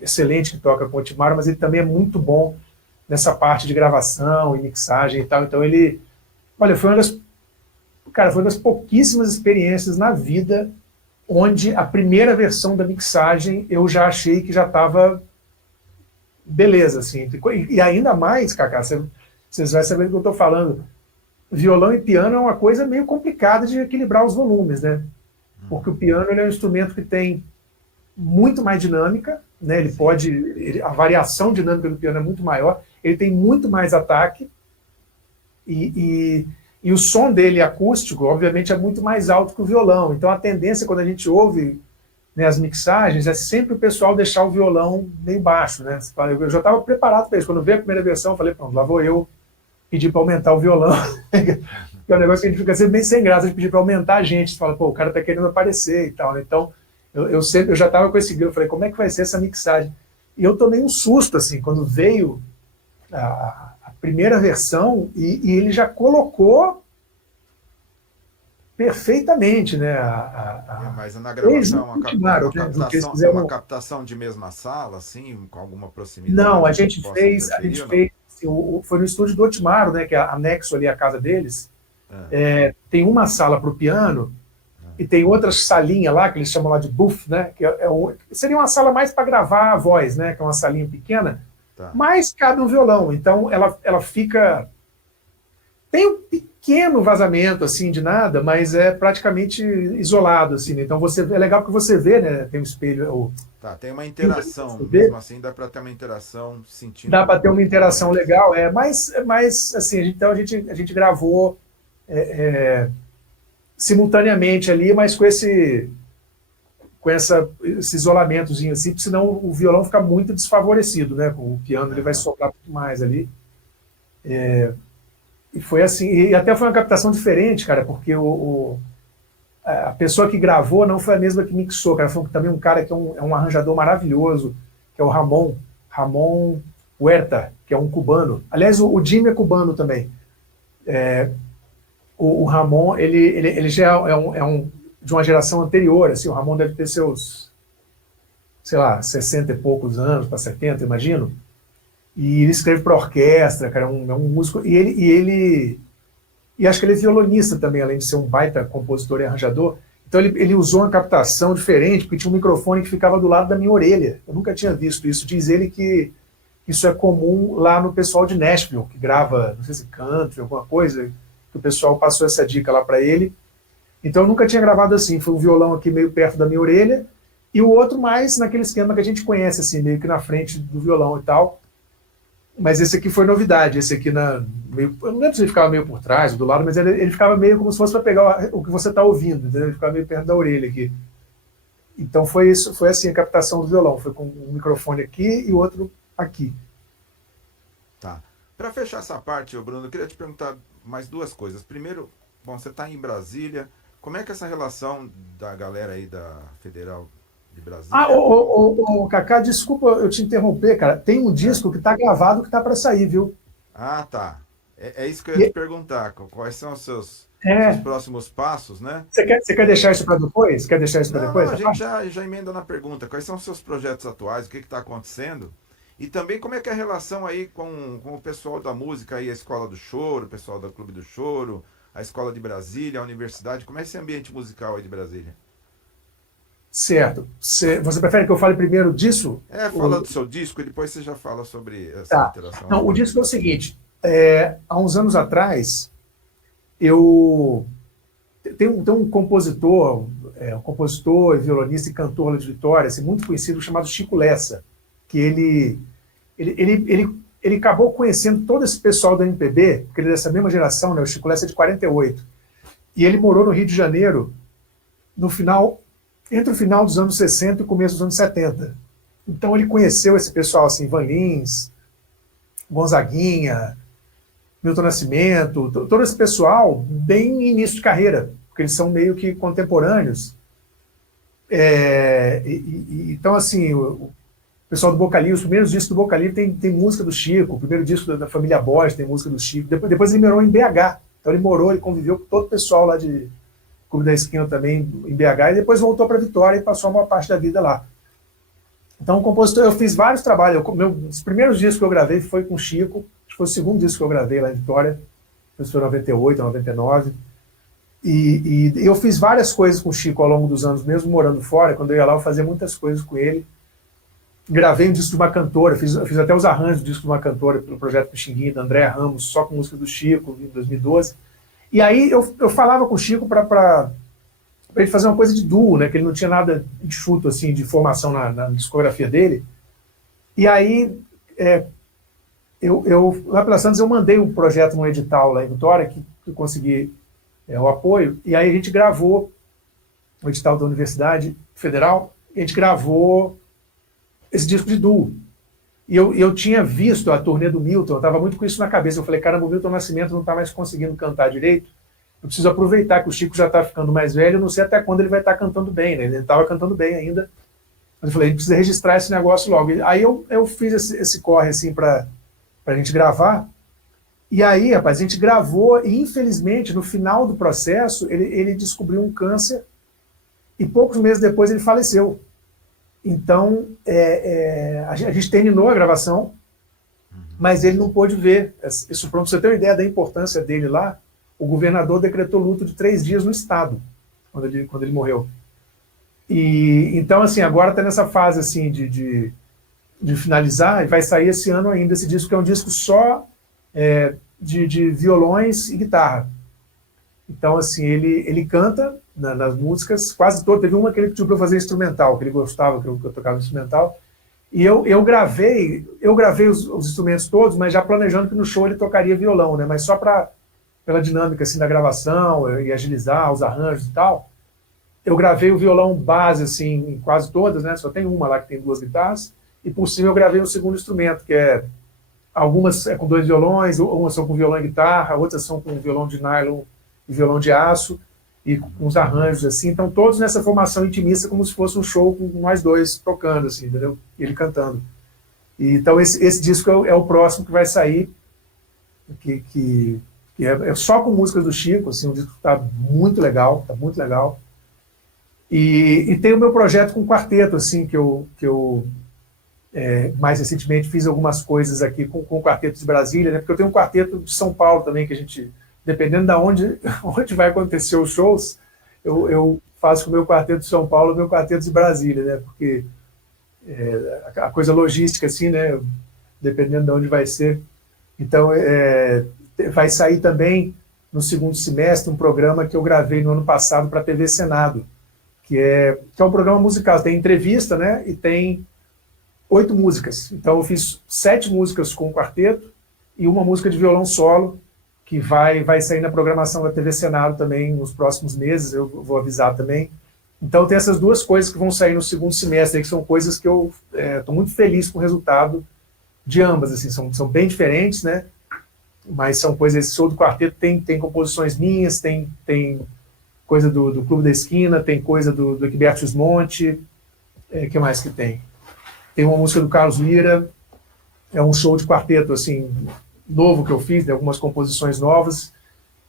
excelente, que toca com o Otimaro, mas ele também é muito bom nessa parte de gravação e mixagem e tal. Então ele, olha, foi uma das pouquíssimas experiências na vida onde a primeira versão da mixagem eu já achei que já estava beleza, assim. E ainda mais, Cacá, vocês vão saber do que eu estou falando. Violão e piano é uma coisa meio complicada de equilibrar os volumes, né? Porque o piano ele é um instrumento que tem muito mais dinâmica, né? A variação dinâmica do piano é muito maior, ele tem muito mais ataque, e o som dele acústico, obviamente, é muito mais alto que o violão. Então a tendência, quando a gente ouve, né, as mixagens, é sempre o pessoal deixar o violão meio baixo, né? Eu já estava preparado para isso. Quando veio a primeira versão, eu falei, pronto, lá vou eu pedir para aumentar o violão. Que é um negócio que a gente fica sempre bem sem graça de pedir para aumentar a gente. Você fala, pô, o cara tá querendo aparecer e tal, né? Então, eu já estava com esse guia, eu falei, como é que vai ser essa mixagem? E eu tomei um susto, assim, quando veio a primeira versão, e ele já colocou perfeitamente, né? Mas na gravação é uma captação de mesma sala, assim, com alguma proximidade? Não, a gente fez assim, foi no estúdio do Otmaro, né? Que é anexo ali à casa deles. Tem uma sala para o piano e tem outra salinha lá, que eles chamam lá de booth, né? Que seria uma sala mais para gravar a voz, né? Que é uma salinha pequena, mas cabe um violão. Então ela fica... Tem um pequeno vazamento, assim, de nada, mas é praticamente isolado, assim, né? Então é legal porque você vê, né? Tem um espelho... tem uma interação, mesmo assim dá para ter uma interação sentindo... Dá para ter uma interação legal, mas assim, então a gente gravou simultaneamente ali, mas com esse isolamentozinho assim, porque senão o violão fica muito desfavorecido, né? Com o piano ele vai soprar muito mais ali. E foi assim, e até foi uma captação diferente, cara, porque a pessoa que gravou não foi a mesma que mixou, cara. Foi também um cara que é um arranjador maravilhoso, que é o Ramon Huerta, que é um cubano. Aliás, o Jimmy é cubano também. O Ramon, ele já é de uma geração anterior, assim, o Ramon deve ter seus, sei lá, 60 e poucos anos, para 70, imagino. E ele escreve para orquestra, cara, é um músico, e acho que ele é violonista também, além de ser um baita compositor e arranjador. Então ele usou uma captação diferente, porque tinha um microfone que ficava do lado da minha orelha. Eu nunca tinha visto isso. Diz ele que isso é comum lá no pessoal de Nashville, que grava, não sei se country, alguma coisa, que o pessoal passou essa dica lá para ele. Então eu nunca tinha gravado assim, foi um violão aqui meio perto da minha orelha, e o outro mais naquele esquema que a gente conhece, assim, meio que na frente do violão e tal. Mas esse aqui foi novidade, esse aqui eu não lembro se ele ficava meio por trás ou do lado, mas ele ficava meio como se fosse para pegar o que você está ouvindo, entendeu? Ele ficava meio perto da orelha aqui. Então foi isso, foi assim a captação do violão, foi com um microfone aqui e o outro aqui. Tá. Para fechar essa parte, Bruno, eu queria te perguntar mais duas coisas. Primeiro, bom, você está em Brasília, como é que é essa relação da galera aí da Federal de Brasília? Cacá, desculpa eu te interromper, cara. Tem um disco que está gravado que está para sair, viu? Ah, tá. É isso que eu ia te perguntar. Quais são os seus próximos passos, né? Você quer deixar isso para depois? Quer deixar isso para depois? Não, a gente já emenda na pergunta. Quais são os seus projetos atuais? O que está acontecendo? E também como é que é a relação aí com o pessoal da música, aí, a Escola do Choro, o pessoal do Clube do Choro, a Escola de Brasília, a Universidade. Como é esse ambiente musical aí de Brasília? Certo. Você prefere que eu fale primeiro disso? Fala do seu disco e depois você já fala sobre essa interação. Não, o disco é o seguinte. Há uns anos atrás, tem um compositor, um compositor, violonista e cantor lá de Vitória, assim, muito conhecido, chamado Chico Lessa, que ele acabou conhecendo todo esse pessoal da MPB, porque ele é dessa mesma geração, né? O Chico Lessa é de 48. E ele morou no Rio de Janeiro entre o final dos anos 60 e o começo dos anos 70. Então ele conheceu esse pessoal, assim, Van Lins, Gonzaguinha, Milton Nascimento, todo esse pessoal bem início de carreira, porque eles são meio que contemporâneos. Então, assim, o pessoal do Boca Livre, os primeiros discos do Boca Livre tem música do Chico, o primeiro disco da família Borges tem música do Chico, depois ele morou em BH, então ele conviveu com todo o pessoal lá de Clube da Esquina também, em BH, e depois voltou para Vitória e passou uma parte da vida lá. Então, compositor, eu fiz vários trabalhos, os primeiros discos que eu gravei foi com o Chico, acho que foi o segundo disco que eu gravei lá em Vitória, isso foi em 98, 99, e eu fiz várias coisas com o Chico ao longo dos anos, mesmo morando fora, quando eu ia lá eu fazia muitas coisas com ele. gravei um disco de uma cantora, fiz até os arranjos do disco de uma cantora pelo projeto Pixinguinha, da Andréa Ramos, só com música do Chico, em 2012. E aí eu falava com o Chico para ele fazer uma coisa de duo, né, que ele não tinha nada enxuto assim, de formação na discografia dele. E aí, lá pela Santos, eu mandei um projeto, um edital lá em Vitória, que eu consegui o apoio, e aí a gente gravou o edital da Universidade Federal, e a gente gravou esse disco de duo. E eu tinha visto a turnê do Milton, eu estava muito com isso na cabeça. Eu falei, caramba, o Milton Nascimento não está mais conseguindo cantar direito. Eu preciso aproveitar que o Chico já está ficando mais velho, eu não sei até quando ele vai estar cantando bem, né? Ele estava cantando bem ainda. Mas eu falei, a gente precisa registrar esse negócio logo. E aí eu fiz esse corre assim para a gente gravar. E aí, rapaz, a gente gravou e infelizmente no final do processo ele descobriu um câncer e poucos meses depois ele faleceu. Então, a gente terminou a gravação, mas ele não pôde ver. Isso, para você ter uma ideia da importância dele lá, o governador decretou luto de 3 dias no estado, quando ele morreu. E então, assim, agora está nessa fase assim, de finalizar, e vai sair esse ano ainda esse disco, que é um disco só de violões e guitarra. Então, assim, ele canta nas músicas, quase todas. Teve uma que ele pediu para eu fazer instrumental, que ele gostava que eu tocava instrumental. E eu gravei os instrumentos todos, mas já planejando que no show ele tocaria violão, né? Mas só pela dinâmica assim, da gravação e agilizar os arranjos e tal. Eu gravei o violão base assim, em quase todas, né? Só tem uma lá que tem 2 guitarras. E por cima eu gravei um segundo instrumento, que algumas com 2 violões, umas são com violão e guitarra, outras são com violão de nylon e violão de aço, e com uns arranjos assim. Então todos nessa formação intimista, como se fosse um show com nós dois tocando, assim, entendeu? Ele cantando. E, então esse disco é o próximo que vai sair, que é só com músicas do Chico, assim, um disco que está muito legal, está muito legal. E tem o meu projeto com quarteto, assim, que eu mais recentemente fiz algumas coisas aqui com o Quarteto de Brasília, né? Porque eu tenho um quarteto de São Paulo também, que a gente, dependendo de onde vai acontecer os shows, eu faço com o meu quarteto de São Paulo e o meu quarteto de Brasília, né? Porque a coisa logística, assim, né? Dependendo de onde vai ser. Então, vai sair também, no segundo semestre, um programa que eu gravei no ano passado para a TV Senado, que é um programa musical. Tem entrevista, né? E tem 8 músicas. Então eu fiz 7 músicas com o quarteto e uma música de violão solo, que vai sair na programação da TV Senado também nos próximos meses, eu vou avisar também. Então tem essas 2 coisas que vão sair no segundo semestre, que são coisas que eu estou muito feliz com o resultado de ambas. Assim, são bem diferentes, né? Mas são coisas, esse show do quarteto tem composições minhas, tem coisa do Clube da Esquina, tem coisa do Egberto Gismonti, que mais que tem? Tem uma música do Carlos Lira, é um show de quarteto, assim, novo que eu fiz, né, algumas composições novas,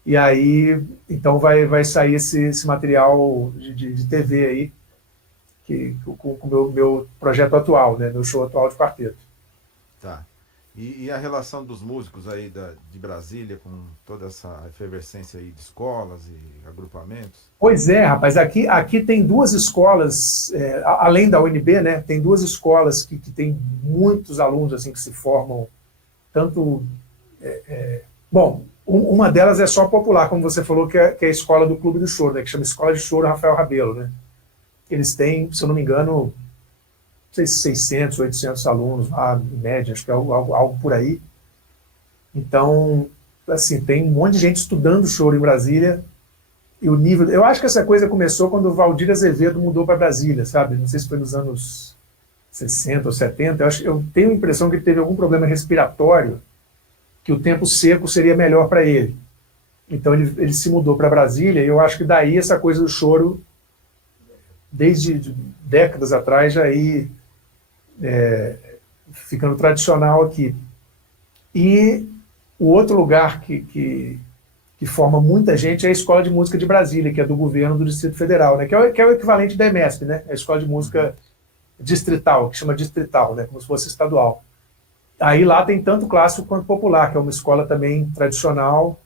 e aí, então vai sair esse material de TV aí, com o meu projeto atual, né, meu show atual de quarteto. Tá. E a relação dos músicos aí de Brasília com toda essa efervescência aí de escolas e agrupamentos? Pois é, rapaz, aqui tem 2 escolas, além da UNB, né, tem 2 escolas que tem muitos alunos assim, que se formam, tanto... bom, uma delas é só popular, como você falou, que é a escola do Clube do Choro, né, que chama Escola de Choro Rafael Rabelo, né? Eles têm, se eu não me engano, 600, 800 alunos lá, em média, acho que é algo por aí. Então, assim, tem um monte de gente estudando choro em Brasília, e o nível... Eu acho que essa coisa começou quando o Valdir Azevedo mudou para Brasília, sabe? Não sei se foi nos anos 60 ou 70. Eu tenho a impressão que ele teve algum problema respiratório, que o tempo seco seria melhor para ele. Então ele se mudou para Brasília, e eu acho que daí essa coisa do choro, desde décadas atrás, já aí ficando tradicional aqui. E o outro lugar que forma muita gente é a Escola de Música de Brasília, que é do governo do Distrito Federal, né? Que é o equivalente da EMESP, né? A Escola de Música Distrital, que chama Distrital, né? Como se fosse estadual. Aí lá tem tanto clássico quanto popular, que é uma escola também tradicional,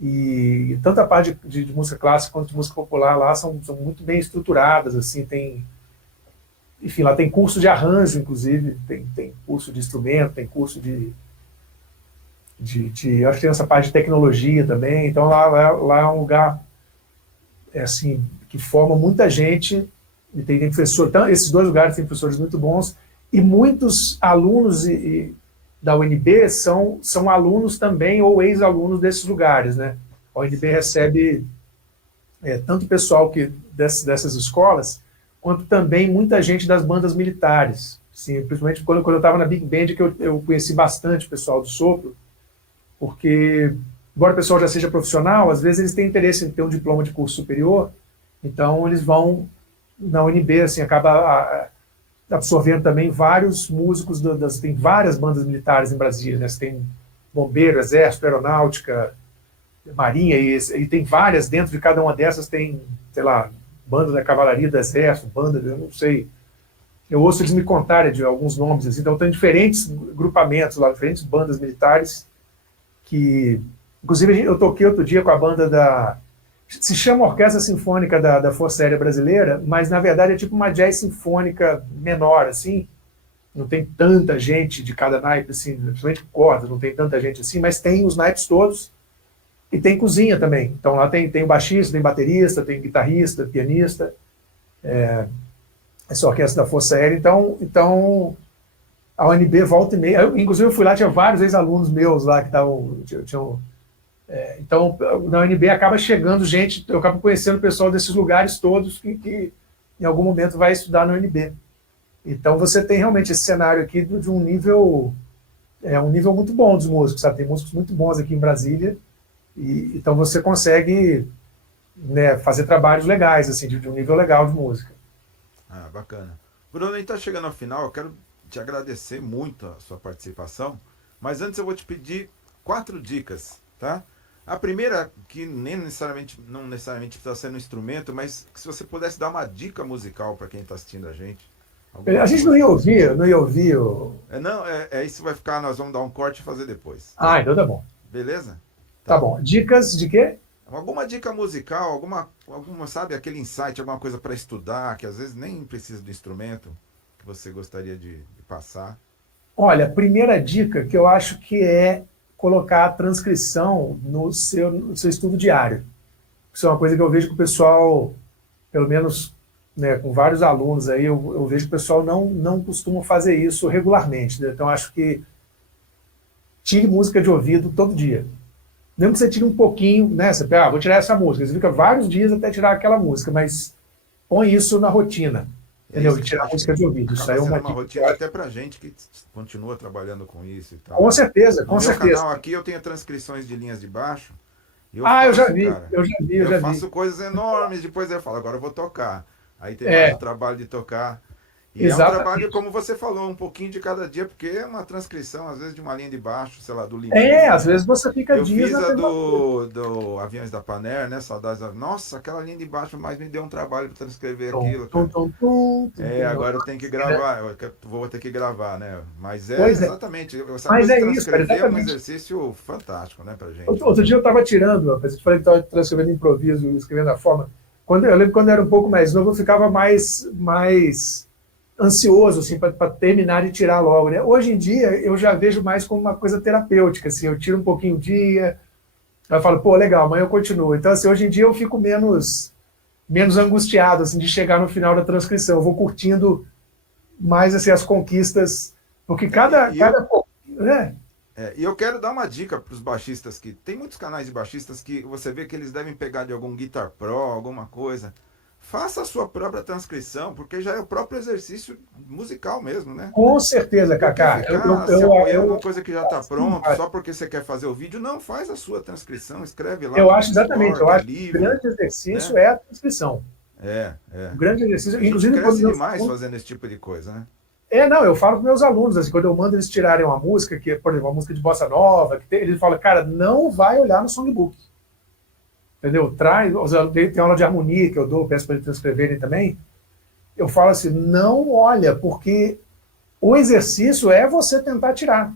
e tanto a parte de música clássica quanto de música popular lá são muito bem estruturadas, assim, tem enfim, lá tem curso de arranjo, inclusive, tem curso de instrumento, tem curso eu acho que tem essa parte de tecnologia também. Então lá é um lugar assim, que forma muita gente, e tem professor, então, esses dois lugares têm professores muito bons, e muitos alunos da UNB são alunos também, ou ex-alunos desses lugares, né? A UNB recebe tanto pessoal dessas escolas, quanto também muita gente das bandas militares. Assim, principalmente quando eu estava na Big Band, que eu conheci bastante o pessoal do sopro, porque, embora o pessoal já seja profissional, às vezes eles têm interesse em ter um diploma de curso superior, então eles vão na UNB, assim, acaba absorvendo também vários músicos, tem várias bandas militares em Brasília, né? Você tem bombeiro, exército, aeronáutica, marinha, e tem várias, dentro de cada uma dessas tem, sei lá, banda da cavalaria do exército, banda, eu não sei, eu ouço eles me contarem de alguns nomes, assim, então tem diferentes grupamentos lá, diferentes bandas militares, que, inclusive, eu toquei outro dia com a banda se chama Orquestra Sinfônica da Força Aérea Brasileira, mas na verdade é tipo uma jazz sinfônica menor, assim, não tem tanta gente de cada naipe, assim, principalmente cordas, não tem tanta gente assim, mas tem os naipes todos, e tem cozinha também. Então lá tem o baixista, tem baterista, tem guitarrista, pianista, essa orquestra da Força Aérea, então a UNB volta e meia, inclusive eu fui lá, tinha vários ex-alunos meus lá que estavam, então na UNB acaba chegando gente, eu acabo conhecendo o pessoal desses lugares todos que em algum momento vai estudar na UNB. Então você tem realmente esse cenário aqui de um nível muito bom dos músicos, sabe? Tem músicos muito bons aqui em Brasília, então você consegue, né, fazer trabalhos legais, assim, de um nível legal de música. Ah, bacana. Bruno, a gente está chegando ao final, eu quero te agradecer muito a sua participação, mas antes eu vou te pedir 4 dicas, tá? A primeira, que não necessariamente precisa ser no instrumento, mas que se você pudesse dar uma dica musical para quem está assistindo a gente. A gente não ia ouvir o... Não, isso vai ficar, nós vamos dar um corte e fazer depois. Ah, então tá bom. Beleza? Tá bom. Dicas de quê? Alguma dica musical, alguma sabe, aquele insight, alguma coisa para estudar, que às vezes nem precisa do instrumento, que você gostaria de passar? Olha, a primeira dica que eu acho que é colocar a transcrição no seu estudo diário. Isso é uma coisa que eu vejo que o pessoal, pelo menos, né, com vários alunos aí, eu vejo que o pessoal não costuma fazer isso regularmente, né? Então acho que tire música de ouvido todo dia. Mesmo que você tire um pouquinho, né? Você pega, vou tirar essa música, você fica vários dias até tirar aquela música, mas põe isso na rotina. Entendeu? Tirar música de ouvido. Isso aí é uma rotina até pra gente que continua trabalhando com isso e tal. Com certeza, com no certeza. No meu canal aqui eu tenho transcrições de linhas de baixo. Eu já vi, cara, eu já vi. Eu faço coisas enormes, depois eu falo, agora eu vou tocar. Aí tem mais o trabalho de tocar. E exatamente. É um trabalho, como você falou, um pouquinho de cada dia, porque é uma transcrição, às vezes, de uma linha de baixo, sei lá, do limite. Às vezes você fica dias... Eu fiz a do Aviões da Paner, né, Saudades da... Nossa, aquela linha de baixo, mas me deu um trabalho para transcrever aquilo. Agora eu tenho que gravar, vou ter que gravar, né? Mas exatamente. Mas é isso, cara, é um exercício fantástico, né, pra gente. Outro dia eu estava tirando, eu falei que estava transcrevendo improviso, escrevendo a forma. Eu lembro quando eu era um pouco mais novo, eu ficava mais ansioso, assim, para terminar e tirar logo, né? Hoje em dia, eu já vejo mais como uma coisa terapêutica, assim, eu tiro um pouquinho o dia, aí eu falo, pô, legal, amanhã eu continuo. Então, assim, hoje em dia eu fico menos angustiado, assim, de chegar no final da transcrição. Eu vou curtindo mais, assim, as conquistas, porque e eu quero dar uma dica para os baixistas, que tem muitos canais de baixistas que você vê que eles devem pegar de algum Guitar Pro, alguma coisa. Faça a sua própria transcrição, porque já é o próprio exercício musical mesmo, né? Com certeza, Cacá. Uma coisa que já está pronta, só porque você quer fazer o vídeo, não, faz a sua transcrição, escreve lá. Eu acho exatamente, eu acho que o grande exercício é a transcrição. O grande exercício, inclusive, cresce demais fazendo esse tipo de coisa, né? Eu falo para meus alunos, assim, quando eu mando eles tirarem uma música, que, por exemplo, uma música de bossa nova, eles falam, cara, não vai olhar no songbook. Entendeu? Tem aula de harmonia que eu dou, peço para eles transcreverem também. Eu falo assim, não olha, porque o exercício é você tentar tirar.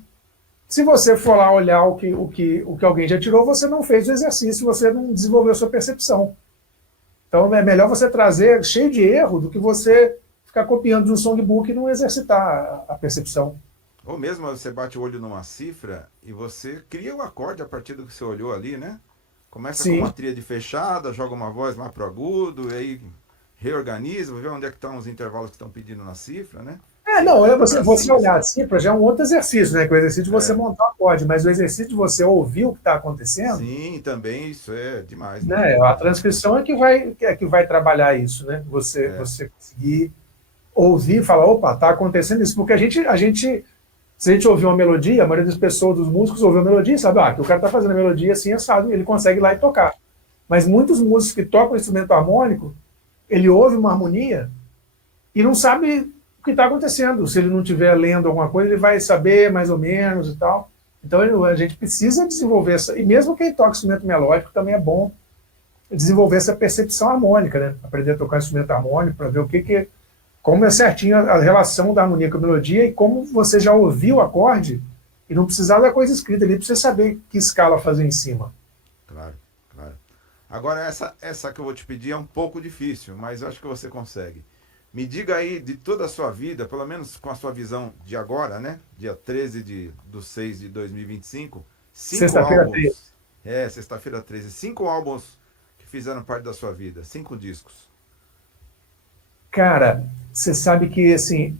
Se você for lá olhar o que alguém já tirou, você não fez o exercício, você não desenvolveu a sua percepção. Então é melhor você trazer cheio de erro do que você ficar copiando de um songbook e não exercitar a percepção. Ou mesmo você bate o olho numa cifra e você cria o acorde a partir do que você olhou ali, né? Começa com uma Sim. tríade fechada, joga uma voz lá pro agudo, e aí reorganiza, vê onde é que estão os intervalos que estão pedindo na cifra, né? Você Não, canta você bracinho, olhar assim. a cifra já é um outro exercício, né? Que é o exercício de você É. montar o acorde, mas o exercício de você ouvir o que está acontecendo, Sim, também isso é demais, né? né? A transcrição é que vai trabalhar isso, né? É, Você conseguir ouvir e falar, opa, está acontecendo isso. Porque se a gente ouvir uma melodia, a maioria das pessoas, dos músicos, ouve a melodia e sabe, que o cara está fazendo a melodia assim, assado, e ele consegue ir lá e tocar. Mas muitos músicos que tocam instrumento harmônico, ele ouve uma harmonia e não sabe o que está acontecendo. Se ele não estiver lendo alguma coisa, ele vai saber mais ou menos e tal. Então a gente precisa desenvolver essa. E mesmo quem toca instrumento melódico também é bom desenvolver essa percepção harmônica, né? Aprender a tocar instrumento harmônico para ver como é certinho a relação da harmonia com a melodia e como você já ouviu o acorde e não precisar da coisa escrita ali para você saber que escala fazer em cima. claro, claro. Agora, essa que eu vou te pedir é um pouco difícil, mas eu acho que você consegue. Me diga aí de toda a sua vida, pelo menos com a sua visão de agora, né? Dia 13 de 6 de 2025, cinco Sexta-feira tem. álbuns. É, sexta-feira 13. Cinco álbuns que fizeram parte da sua vida. Cinco discos. Cara, você sabe que assim,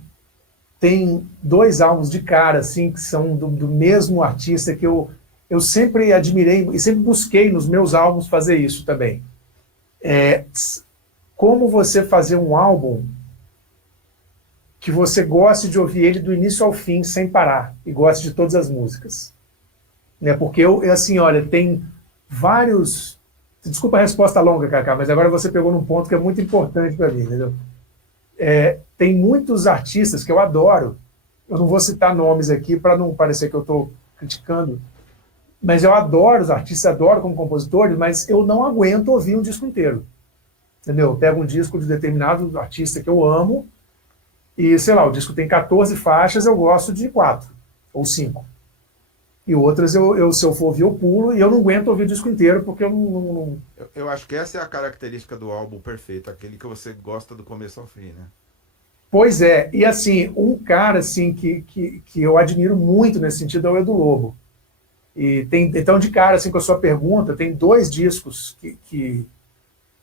tem dois álbuns de cara assim que são do mesmo artista que eu sempre admirei e sempre busquei nos meus álbuns fazer isso também. É, como você fazer um álbum que você goste de ouvir ele do início ao fim sem parar e goste de todas as músicas, né? Porque assim, olha, tem vários. Desculpa a resposta longa, Cacá, mas agora você pegou num ponto que é muito importante para mim, entendeu? Tem muitos artistas que eu adoro. Eu não vou citar nomes aqui para não parecer que eu estou criticando, mas eu adoro os artistas, adoro como compositores, mas eu não aguento ouvir um disco inteiro. Entendeu? Eu pego um disco de determinado artista que eu amo e, sei lá, o disco tem 14 faixas, eu gosto de 4 ou 5. E outras, se eu for ouvir, eu pulo e eu não aguento ouvir o disco inteiro porque eu Eu acho que essa é a característica do álbum perfeito, aquele que você gosta do começo ao fim, né? Pois é, e assim, um cara assim, que eu admiro muito nesse sentido é o Edu Lobo. E tem, então, de cara, assim, com a sua pergunta, tem dois discos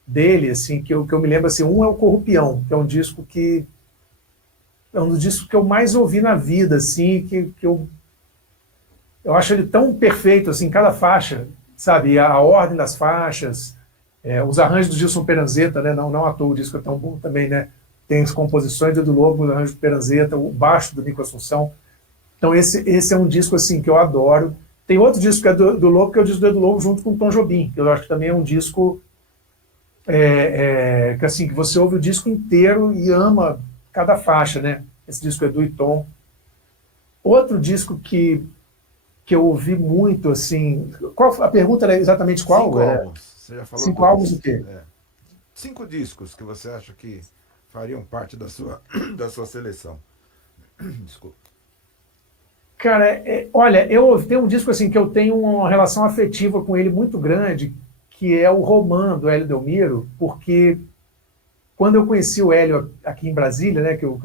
dele, assim, que eu me lembro, assim, um é o Corrupião, que é um disco que é um dos discos que eu mais ouvi na vida, assim, que eu acho ele tão perfeito, assim, cada faixa, sabe, a ordem das faixas, os arranjos do Gilson Peranzeta, né, não à toa o disco é tão bom também, né, tem as composições do Edu Lobo, o arranjo do Peranzeta, o baixo do Nico Assunção. Então esse é um disco, assim, que eu adoro. Tem outro disco que é do Lobo, que é o disco do Edu Lobo junto com o Tom Jobim, que eu acho que também é um disco que, assim, que você ouve o disco inteiro e ama cada faixa, né? Esse disco é Edu e Tom. Outro disco que eu ouvi muito, assim... a pergunta era exatamente qual? Cinco álbuns. Você já falou 5 álbuns dois. do quê? É. Cinco discos que você acha que fariam parte da sua, da sua seleção. Desculpa. Cara, olha, eu tenho um disco assim que eu tenho uma relação afetiva com ele muito grande, que é o Romã, do Hélio Delmiro, porque quando eu conheci o Hélio aqui em Brasília, né, que eu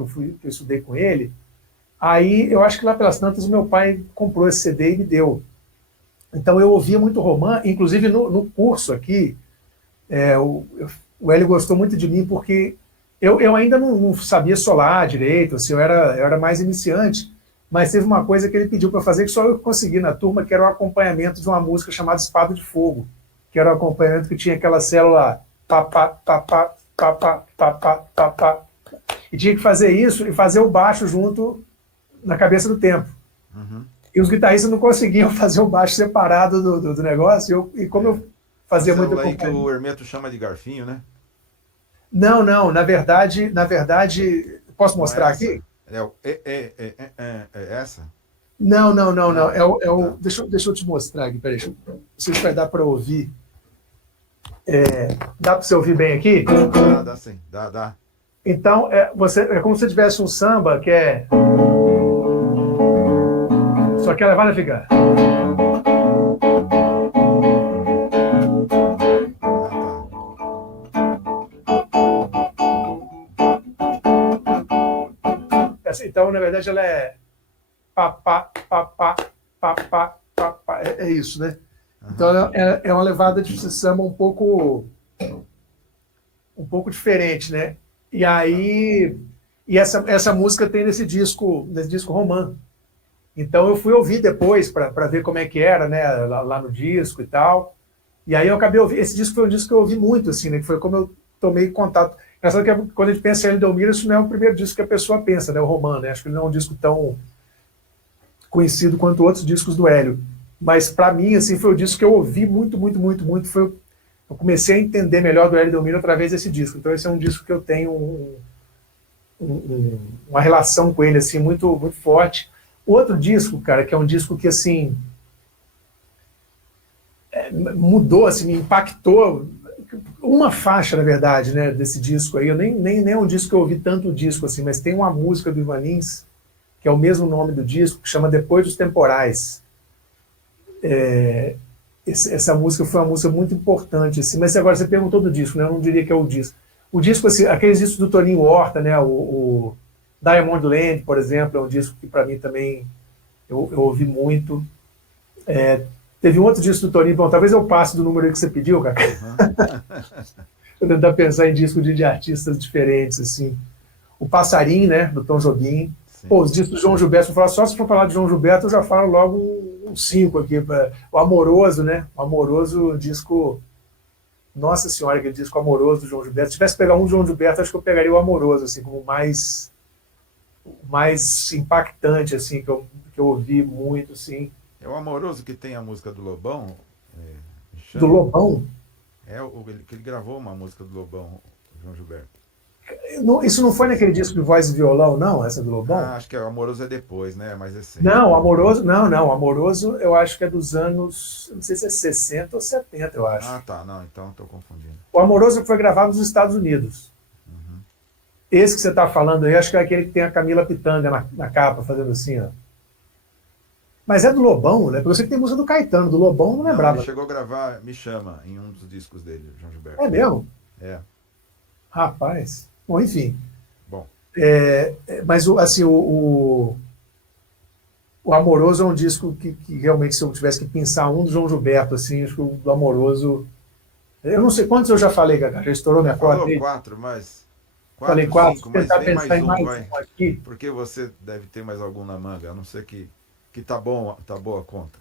estudei com ele, aí eu acho que lá pelas tantas o meu pai comprou esse CD e me deu. Então eu ouvia muito Romã, inclusive no curso aqui, o Hélio gostou muito de mim porque eu ainda não sabia solar direito, assim, eu era mais iniciante, mas teve uma coisa que ele pediu para fazer que só eu consegui na turma, que era o acompanhamento de uma música chamada Espada de Fogo, que era um acompanhamento que tinha aquela célula pá, pá, pá, pá, pá, pá, pá, pá, pá, pá, e tinha que fazer isso e fazer o baixo junto na cabeça do tempo. Uhum. E os guitarristas não conseguiam fazer o baixo separado do negócio, e como eu A fazia muito célula aí que acompanhamento... o Hermeto chama de garfinho, né? Não, na verdade, posso Não é mostrar essa? aqui? É essa? Não. Não. Tá. Deixa eu te mostrar aqui, peraí. Não sei se vai dar para ouvir. Dá para você ouvir bem aqui? Dá sim. Dá. Então, é como se tivesse um samba que é. Só que a levada fica. Ah, tá. Então, na verdade, ela é pá, pá, pá, pá, pá, pá, pá, pá. É isso, né? Então, é uma levada de samba um pouco diferente, né? E aí, essa música tem nesse disco Romã. Então eu fui ouvir depois para ver como é que era, né, lá no disco e tal. E aí eu acabei ouvindo. Esse disco foi um disco que eu ouvi muito, assim, né? Que foi como eu tomei contato. Engraçado que quando a gente pensa em Eldomiro, isso não é o primeiro disco que a pessoa pensa, né? O Romã, né? Acho que ele não é um disco tão conhecido quanto outros discos do Hélio. Mas para mim, assim, foi o disco que eu ouvi muito, muito, muito, muito. Eu comecei a entender melhor do Hélio Delmiro através desse disco. Então esse é um disco que eu tenho uma relação com ele assim muito, muito forte. Outro disco, cara, que é um disco que assim mudou, assim, me impactou. Uma faixa, na verdade, né, desse disco aí. Eu nem é um disco que eu ouvi tanto disco assim, mas tem uma música do Ivan Lins, que é o mesmo nome do disco, que chama Depois dos Temporais. Essa música foi uma música muito importante, assim, mas agora você perguntou do disco, né? Eu não diria que é o disco. O disco, assim, aqueles discos do Toninho Horta, né? O Diamond Land, por exemplo, é um disco que para mim também eu ouvi muito. Teve um outro disco do Toninho, bom, talvez eu passe do número que você pediu, cara. Eu tentar pensar em disco de artistas diferentes, assim. O Passarinho, né? Do Tom Jobim. Pô, os discos do João Gilberto, só se for falar de João Gilberto, eu já falo logo uns 5 aqui. O Amoroso, né? O Amoroso, disco. Nossa Senhora, aquele disco Amoroso do João Gilberto. Se tivesse que pegar um do João Gilberto, acho que eu pegaria o Amoroso, assim, como mais impactante, assim, que eu ouvi muito, assim. É o Amoroso que tem a música do Lobão? Do Lobão? Que ele gravou uma música do Lobão, o João Gilberto. Isso não foi naquele disco de voz e violão, não? Essa do Lobão? Acho que o Amoroso é depois, né? Mais recente. Não, o Amoroso, não. O Amoroso eu acho que é dos anos, não sei se é 60 ou 70, eu acho. Ah, tá. Não, então estou confundindo. O Amoroso foi gravado nos Estados Unidos. Esse que você está falando aí, acho que é aquele que tem a Camila Pitanga na capa, fazendo assim, ó. Mas é do Lobão, né? Porque eu sei que tem música do Caetano, do Lobão não lembrava. Ele chegou a gravar Me Chama em um dos discos dele, João Gilberto. É mesmo? É. Rapaz. Bom, enfim. Bom. Mas assim, o Amoroso é um disco que realmente, se eu tivesse que pensar um do João Gilberto, assim, acho que o do Amoroso. Eu não sei quantos eu já falei, Gaga. Já estourou minha Falou cota aí? 4, mas. Falei 4, 5, mas tentar vem pensar mais em um, mais vai. um aqui. Porque você deve ter mais algum na manga, a não ser que tá bom, tá boa a conta.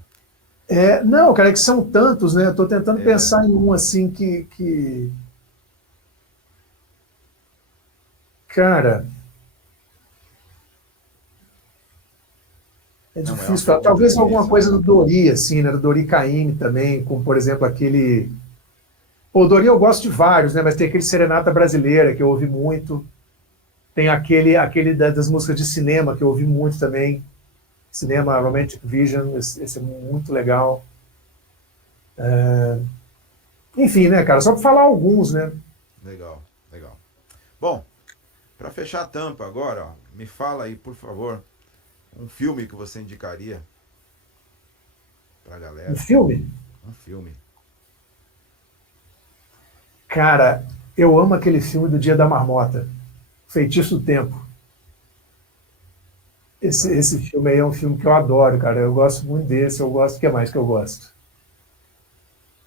Não, cara, é que são tantos, né? Eu tô tentando pensar em um assim que... Cara, é difícil. Talvez alguma coisa do Dori, assim, né? Do Dori Caymmi também, como, por exemplo, aquele... Pô, o Dori eu gosto de vários, né? Mas tem aquele Serenata Brasileira, que eu ouvi muito. Tem aquele das músicas de cinema, que eu ouvi muito também. Cinema Romantic Vision, esse é muito legal. Enfim, né, cara? Só para falar alguns, né? Legal. Bom, para fechar a tampa agora, ó, me fala aí, por favor, um filme que você indicaria pra galera. Um filme? Um filme. Cara, eu amo aquele filme do Dia da Marmota, Feitiço do Tempo. Esse filme aí é um filme que eu adoro, cara. Eu gosto muito desse, eu gosto... O que mais que eu gosto?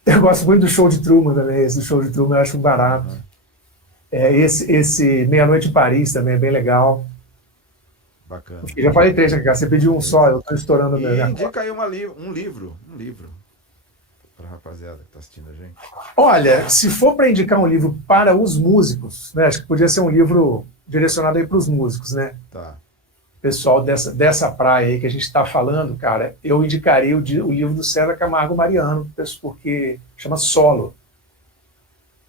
Eu gosto muito do Show de Truman também. Esse Show de Truman eu acho barato. Esse Meia-Noite em Paris também é bem legal. Bacana. Eu já falei 3, né, cara? Você pediu um só, eu tô estourando a minha... Indica aí um livro pra rapaziada que tá assistindo a gente. Olha, se for para indicar um livro para os músicos, né? Acho que podia ser um livro direcionado aí para os músicos, né? Tá. Pessoal dessa praia aí que a gente está falando, cara, eu indicaria o livro do César Camargo Mariano, porque chama Solo.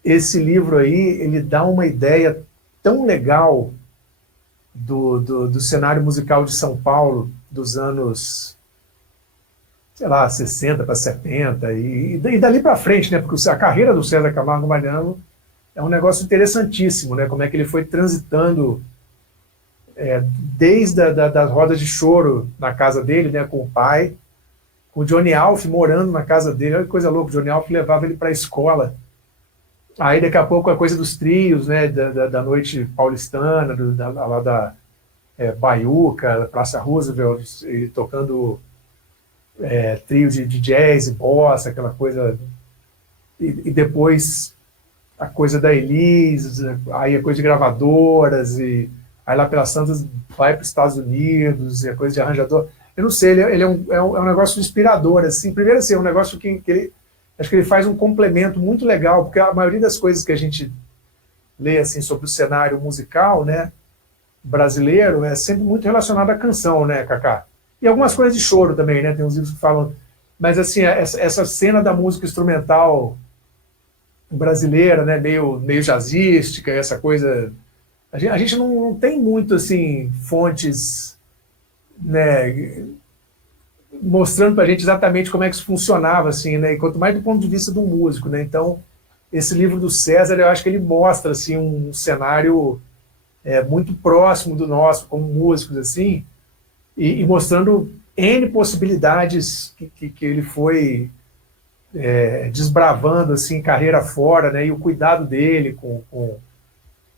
Esse livro aí, ele dá uma ideia tão legal do cenário musical de São Paulo dos anos, sei lá, 60 para 70, e dali para frente, né? Porque a carreira do César Camargo Mariano é um negócio interessantíssimo, né? Como é que ele foi transitando desde das rodas de choro na casa dele, né, com o pai, com o Johnny Alf morando na casa dele. Olha que coisa louca, o Johnny Alf levava ele para a escola. Aí daqui a pouco a coisa dos trios, né, da noite paulistana, lá baiuca, Praça Roosevelt, e tocando trio de jazz e bossa, aquela coisa. E depois a coisa da Elis, aí a coisa de gravadoras, e aí lá pelas Santas vai para os Estados Unidos, e a coisa de arranjador. Eu não sei, ele é um negócio inspirador, assim. Primeiro, assim, é um negócio que ele, acho que ele faz um complemento muito legal, porque a maioria das coisas que a gente lê, assim, sobre o cenário musical, né, brasileiro, é sempre muito relacionado à canção, né, Cacá? E algumas coisas de choro também, né, tem uns livros que falam, mas, assim, essa cena da música instrumental brasileira, né, meio jazzística, essa coisa... A gente não tem muito, assim, fontes, né, mostrando para a gente exatamente como é que isso funcionava, assim, né, e quanto mais do ponto de vista do músico, né, então esse livro do César, eu acho que ele mostra, assim, um cenário muito próximo do nosso, como músicos, assim, e mostrando N possibilidades que ele foi desbravando, assim, carreira fora, né, e o cuidado dele com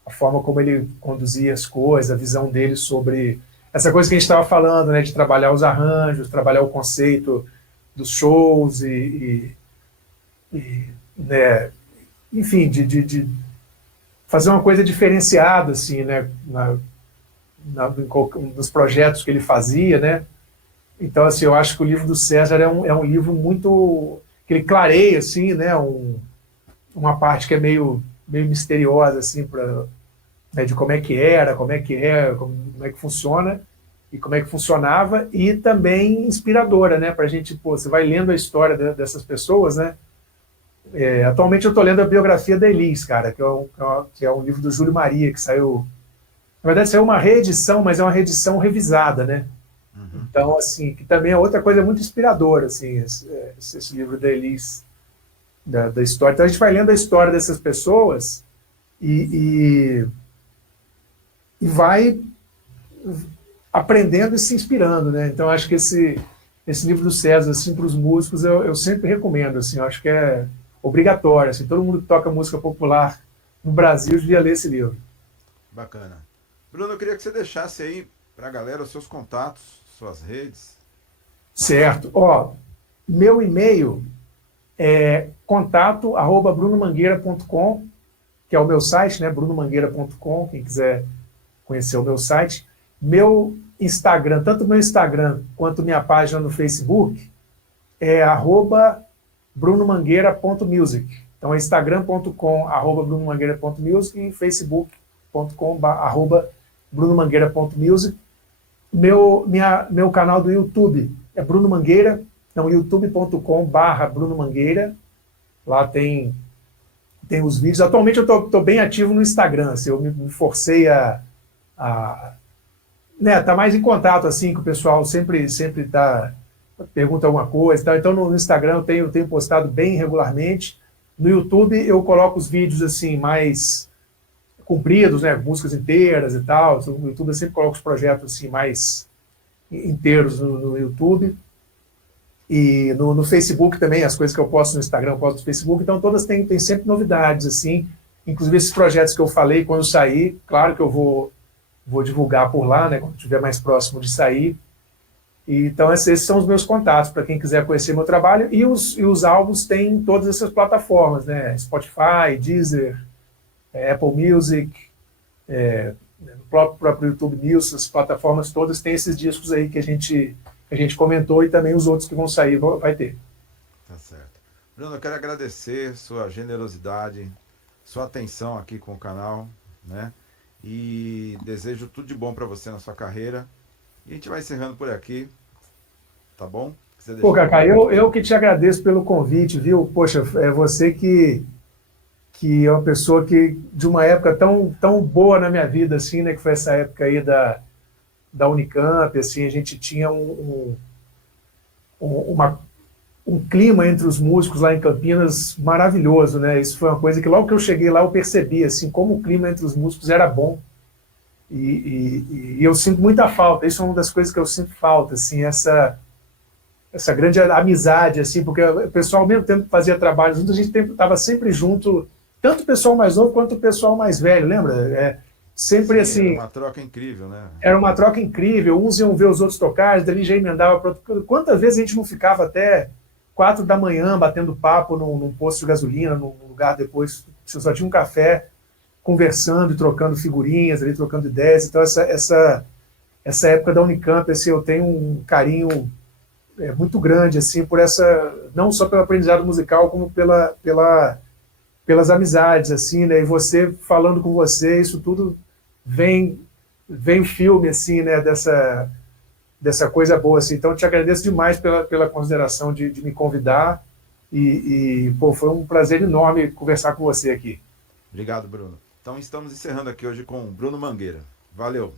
a forma como ele conduzia as coisas, a visão dele sobre essa coisa que a gente estava falando, né, de trabalhar os arranjos, trabalhar o conceito dos shows né, enfim, de fazer uma coisa diferenciada, assim, né, nos projetos que ele fazia, né. Então, assim, eu acho que o livro do César é um livro muito... que ele clareia, assim, né, uma parte que é meio misteriosa, assim, né, de como é que era, como é que funciona, e como é que funcionava, e também inspiradora, né, pra gente, pô, você vai lendo a história dessas pessoas, né. Atualmente eu estou lendo a biografia da Elis, cara, que é um livro do Júlio Maria, que saiu... Na verdade, saiu uma reedição, mas é uma reedição revisada, né? Uhum. Então, assim, que também é outra coisa muito inspiradora, assim, esse livro da Elis, da história. Então, a gente vai lendo a história dessas pessoas e vai aprendendo e se inspirando, né? Então, acho que esse livro do César, assim, para os músicos, eu sempre recomendo, assim, eu acho que é obrigatório, assim, todo mundo que toca música popular no Brasil devia ler esse livro. Bacana. Bruno, eu queria que você deixasse aí para a galera os seus contatos, suas redes. Certo. Ó, meu e-mail é contato@brunomangueira.com, que é o meu site, né, brunomangueira.com, quem quiser conhecer o meu site. Meu Instagram, tanto meu Instagram quanto minha página no Facebook, é @brunomangueira.music. Então é instagram.com/brunomangueira.music e facebook.com/brunomangueira.music. Meu canal do YouTube é Bruno Mangueira, então youtube.com/Bruno Mangueira. Lá tem os vídeos. Atualmente eu estou bem ativo no Instagram, assim, eu me forcei né, tá mais em contato assim com o pessoal, sempre pergunta alguma coisa e tal. Então no Instagram eu tenho postado bem regularmente. No YouTube eu coloco os vídeos assim mais compridos, né, músicas inteiras e tal. No YouTube eu sempre coloco os projetos assim mais inteiros no YouTube. E no Facebook também, as coisas que eu posto no Instagram, eu posto no Facebook, então todas têm sempre novidades, assim, inclusive esses projetos que eu falei, quando sair, claro que eu vou divulgar por lá, né, quando estiver mais próximo de sair. E, então esses são os meus contatos, para quem quiser conhecer meu trabalho, e os álbuns têm em todas essas plataformas, né, Spotify, Deezer, Apple Music, no próprio YouTube Music, as plataformas todas têm esses discos aí que a gente comentou, e também os outros que vão sair vai ter. Tá certo. Bruno, eu quero agradecer sua generosidade, sua atenção aqui com o canal, né? E desejo tudo de bom para você na sua carreira. E a gente vai encerrando por aqui, tá bom? Pô, Cacá, eu que te agradeço pelo convite, viu? Poxa, é você que é uma pessoa que, de uma época tão boa na minha vida, assim, né? Que foi essa época aí da Unicamp, assim, a gente tinha um clima entre os músicos lá em Campinas maravilhoso, né? Isso foi uma coisa que logo que eu cheguei lá eu percebi, assim, como o clima entre os músicos era bom. E eu sinto muita falta, isso é uma das coisas que eu sinto falta, assim, essa grande amizade, assim, porque o pessoal, ao mesmo tempo que fazia trabalho junto, a gente estava sempre junto, tanto o pessoal mais novo quanto o pessoal mais velho, lembra? sempre assim. Era uma troca incrível, né? Era uma troca incrível, uns iam ver os outros tocar, dali já emendava para outro. Quantas vezes a gente não ficava até 4 da manhã batendo papo num posto de gasolina, num lugar depois, você só tinha um café, conversando e trocando figurinhas, ali, trocando ideias. Então, essa época da Unicamp, assim, eu tenho um carinho muito grande, assim, por essa, não só pelo aprendizado musical, como pelas amizades, assim, né? E você falando com você, isso tudo vem filme, assim, né? Dessa coisa boa, assim. Então, te agradeço demais pela consideração de me convidar pô, foi um prazer enorme conversar com você aqui. Obrigado, Bruno. Então estamos encerrando aqui hoje com o Bruno Mangueira. Valeu!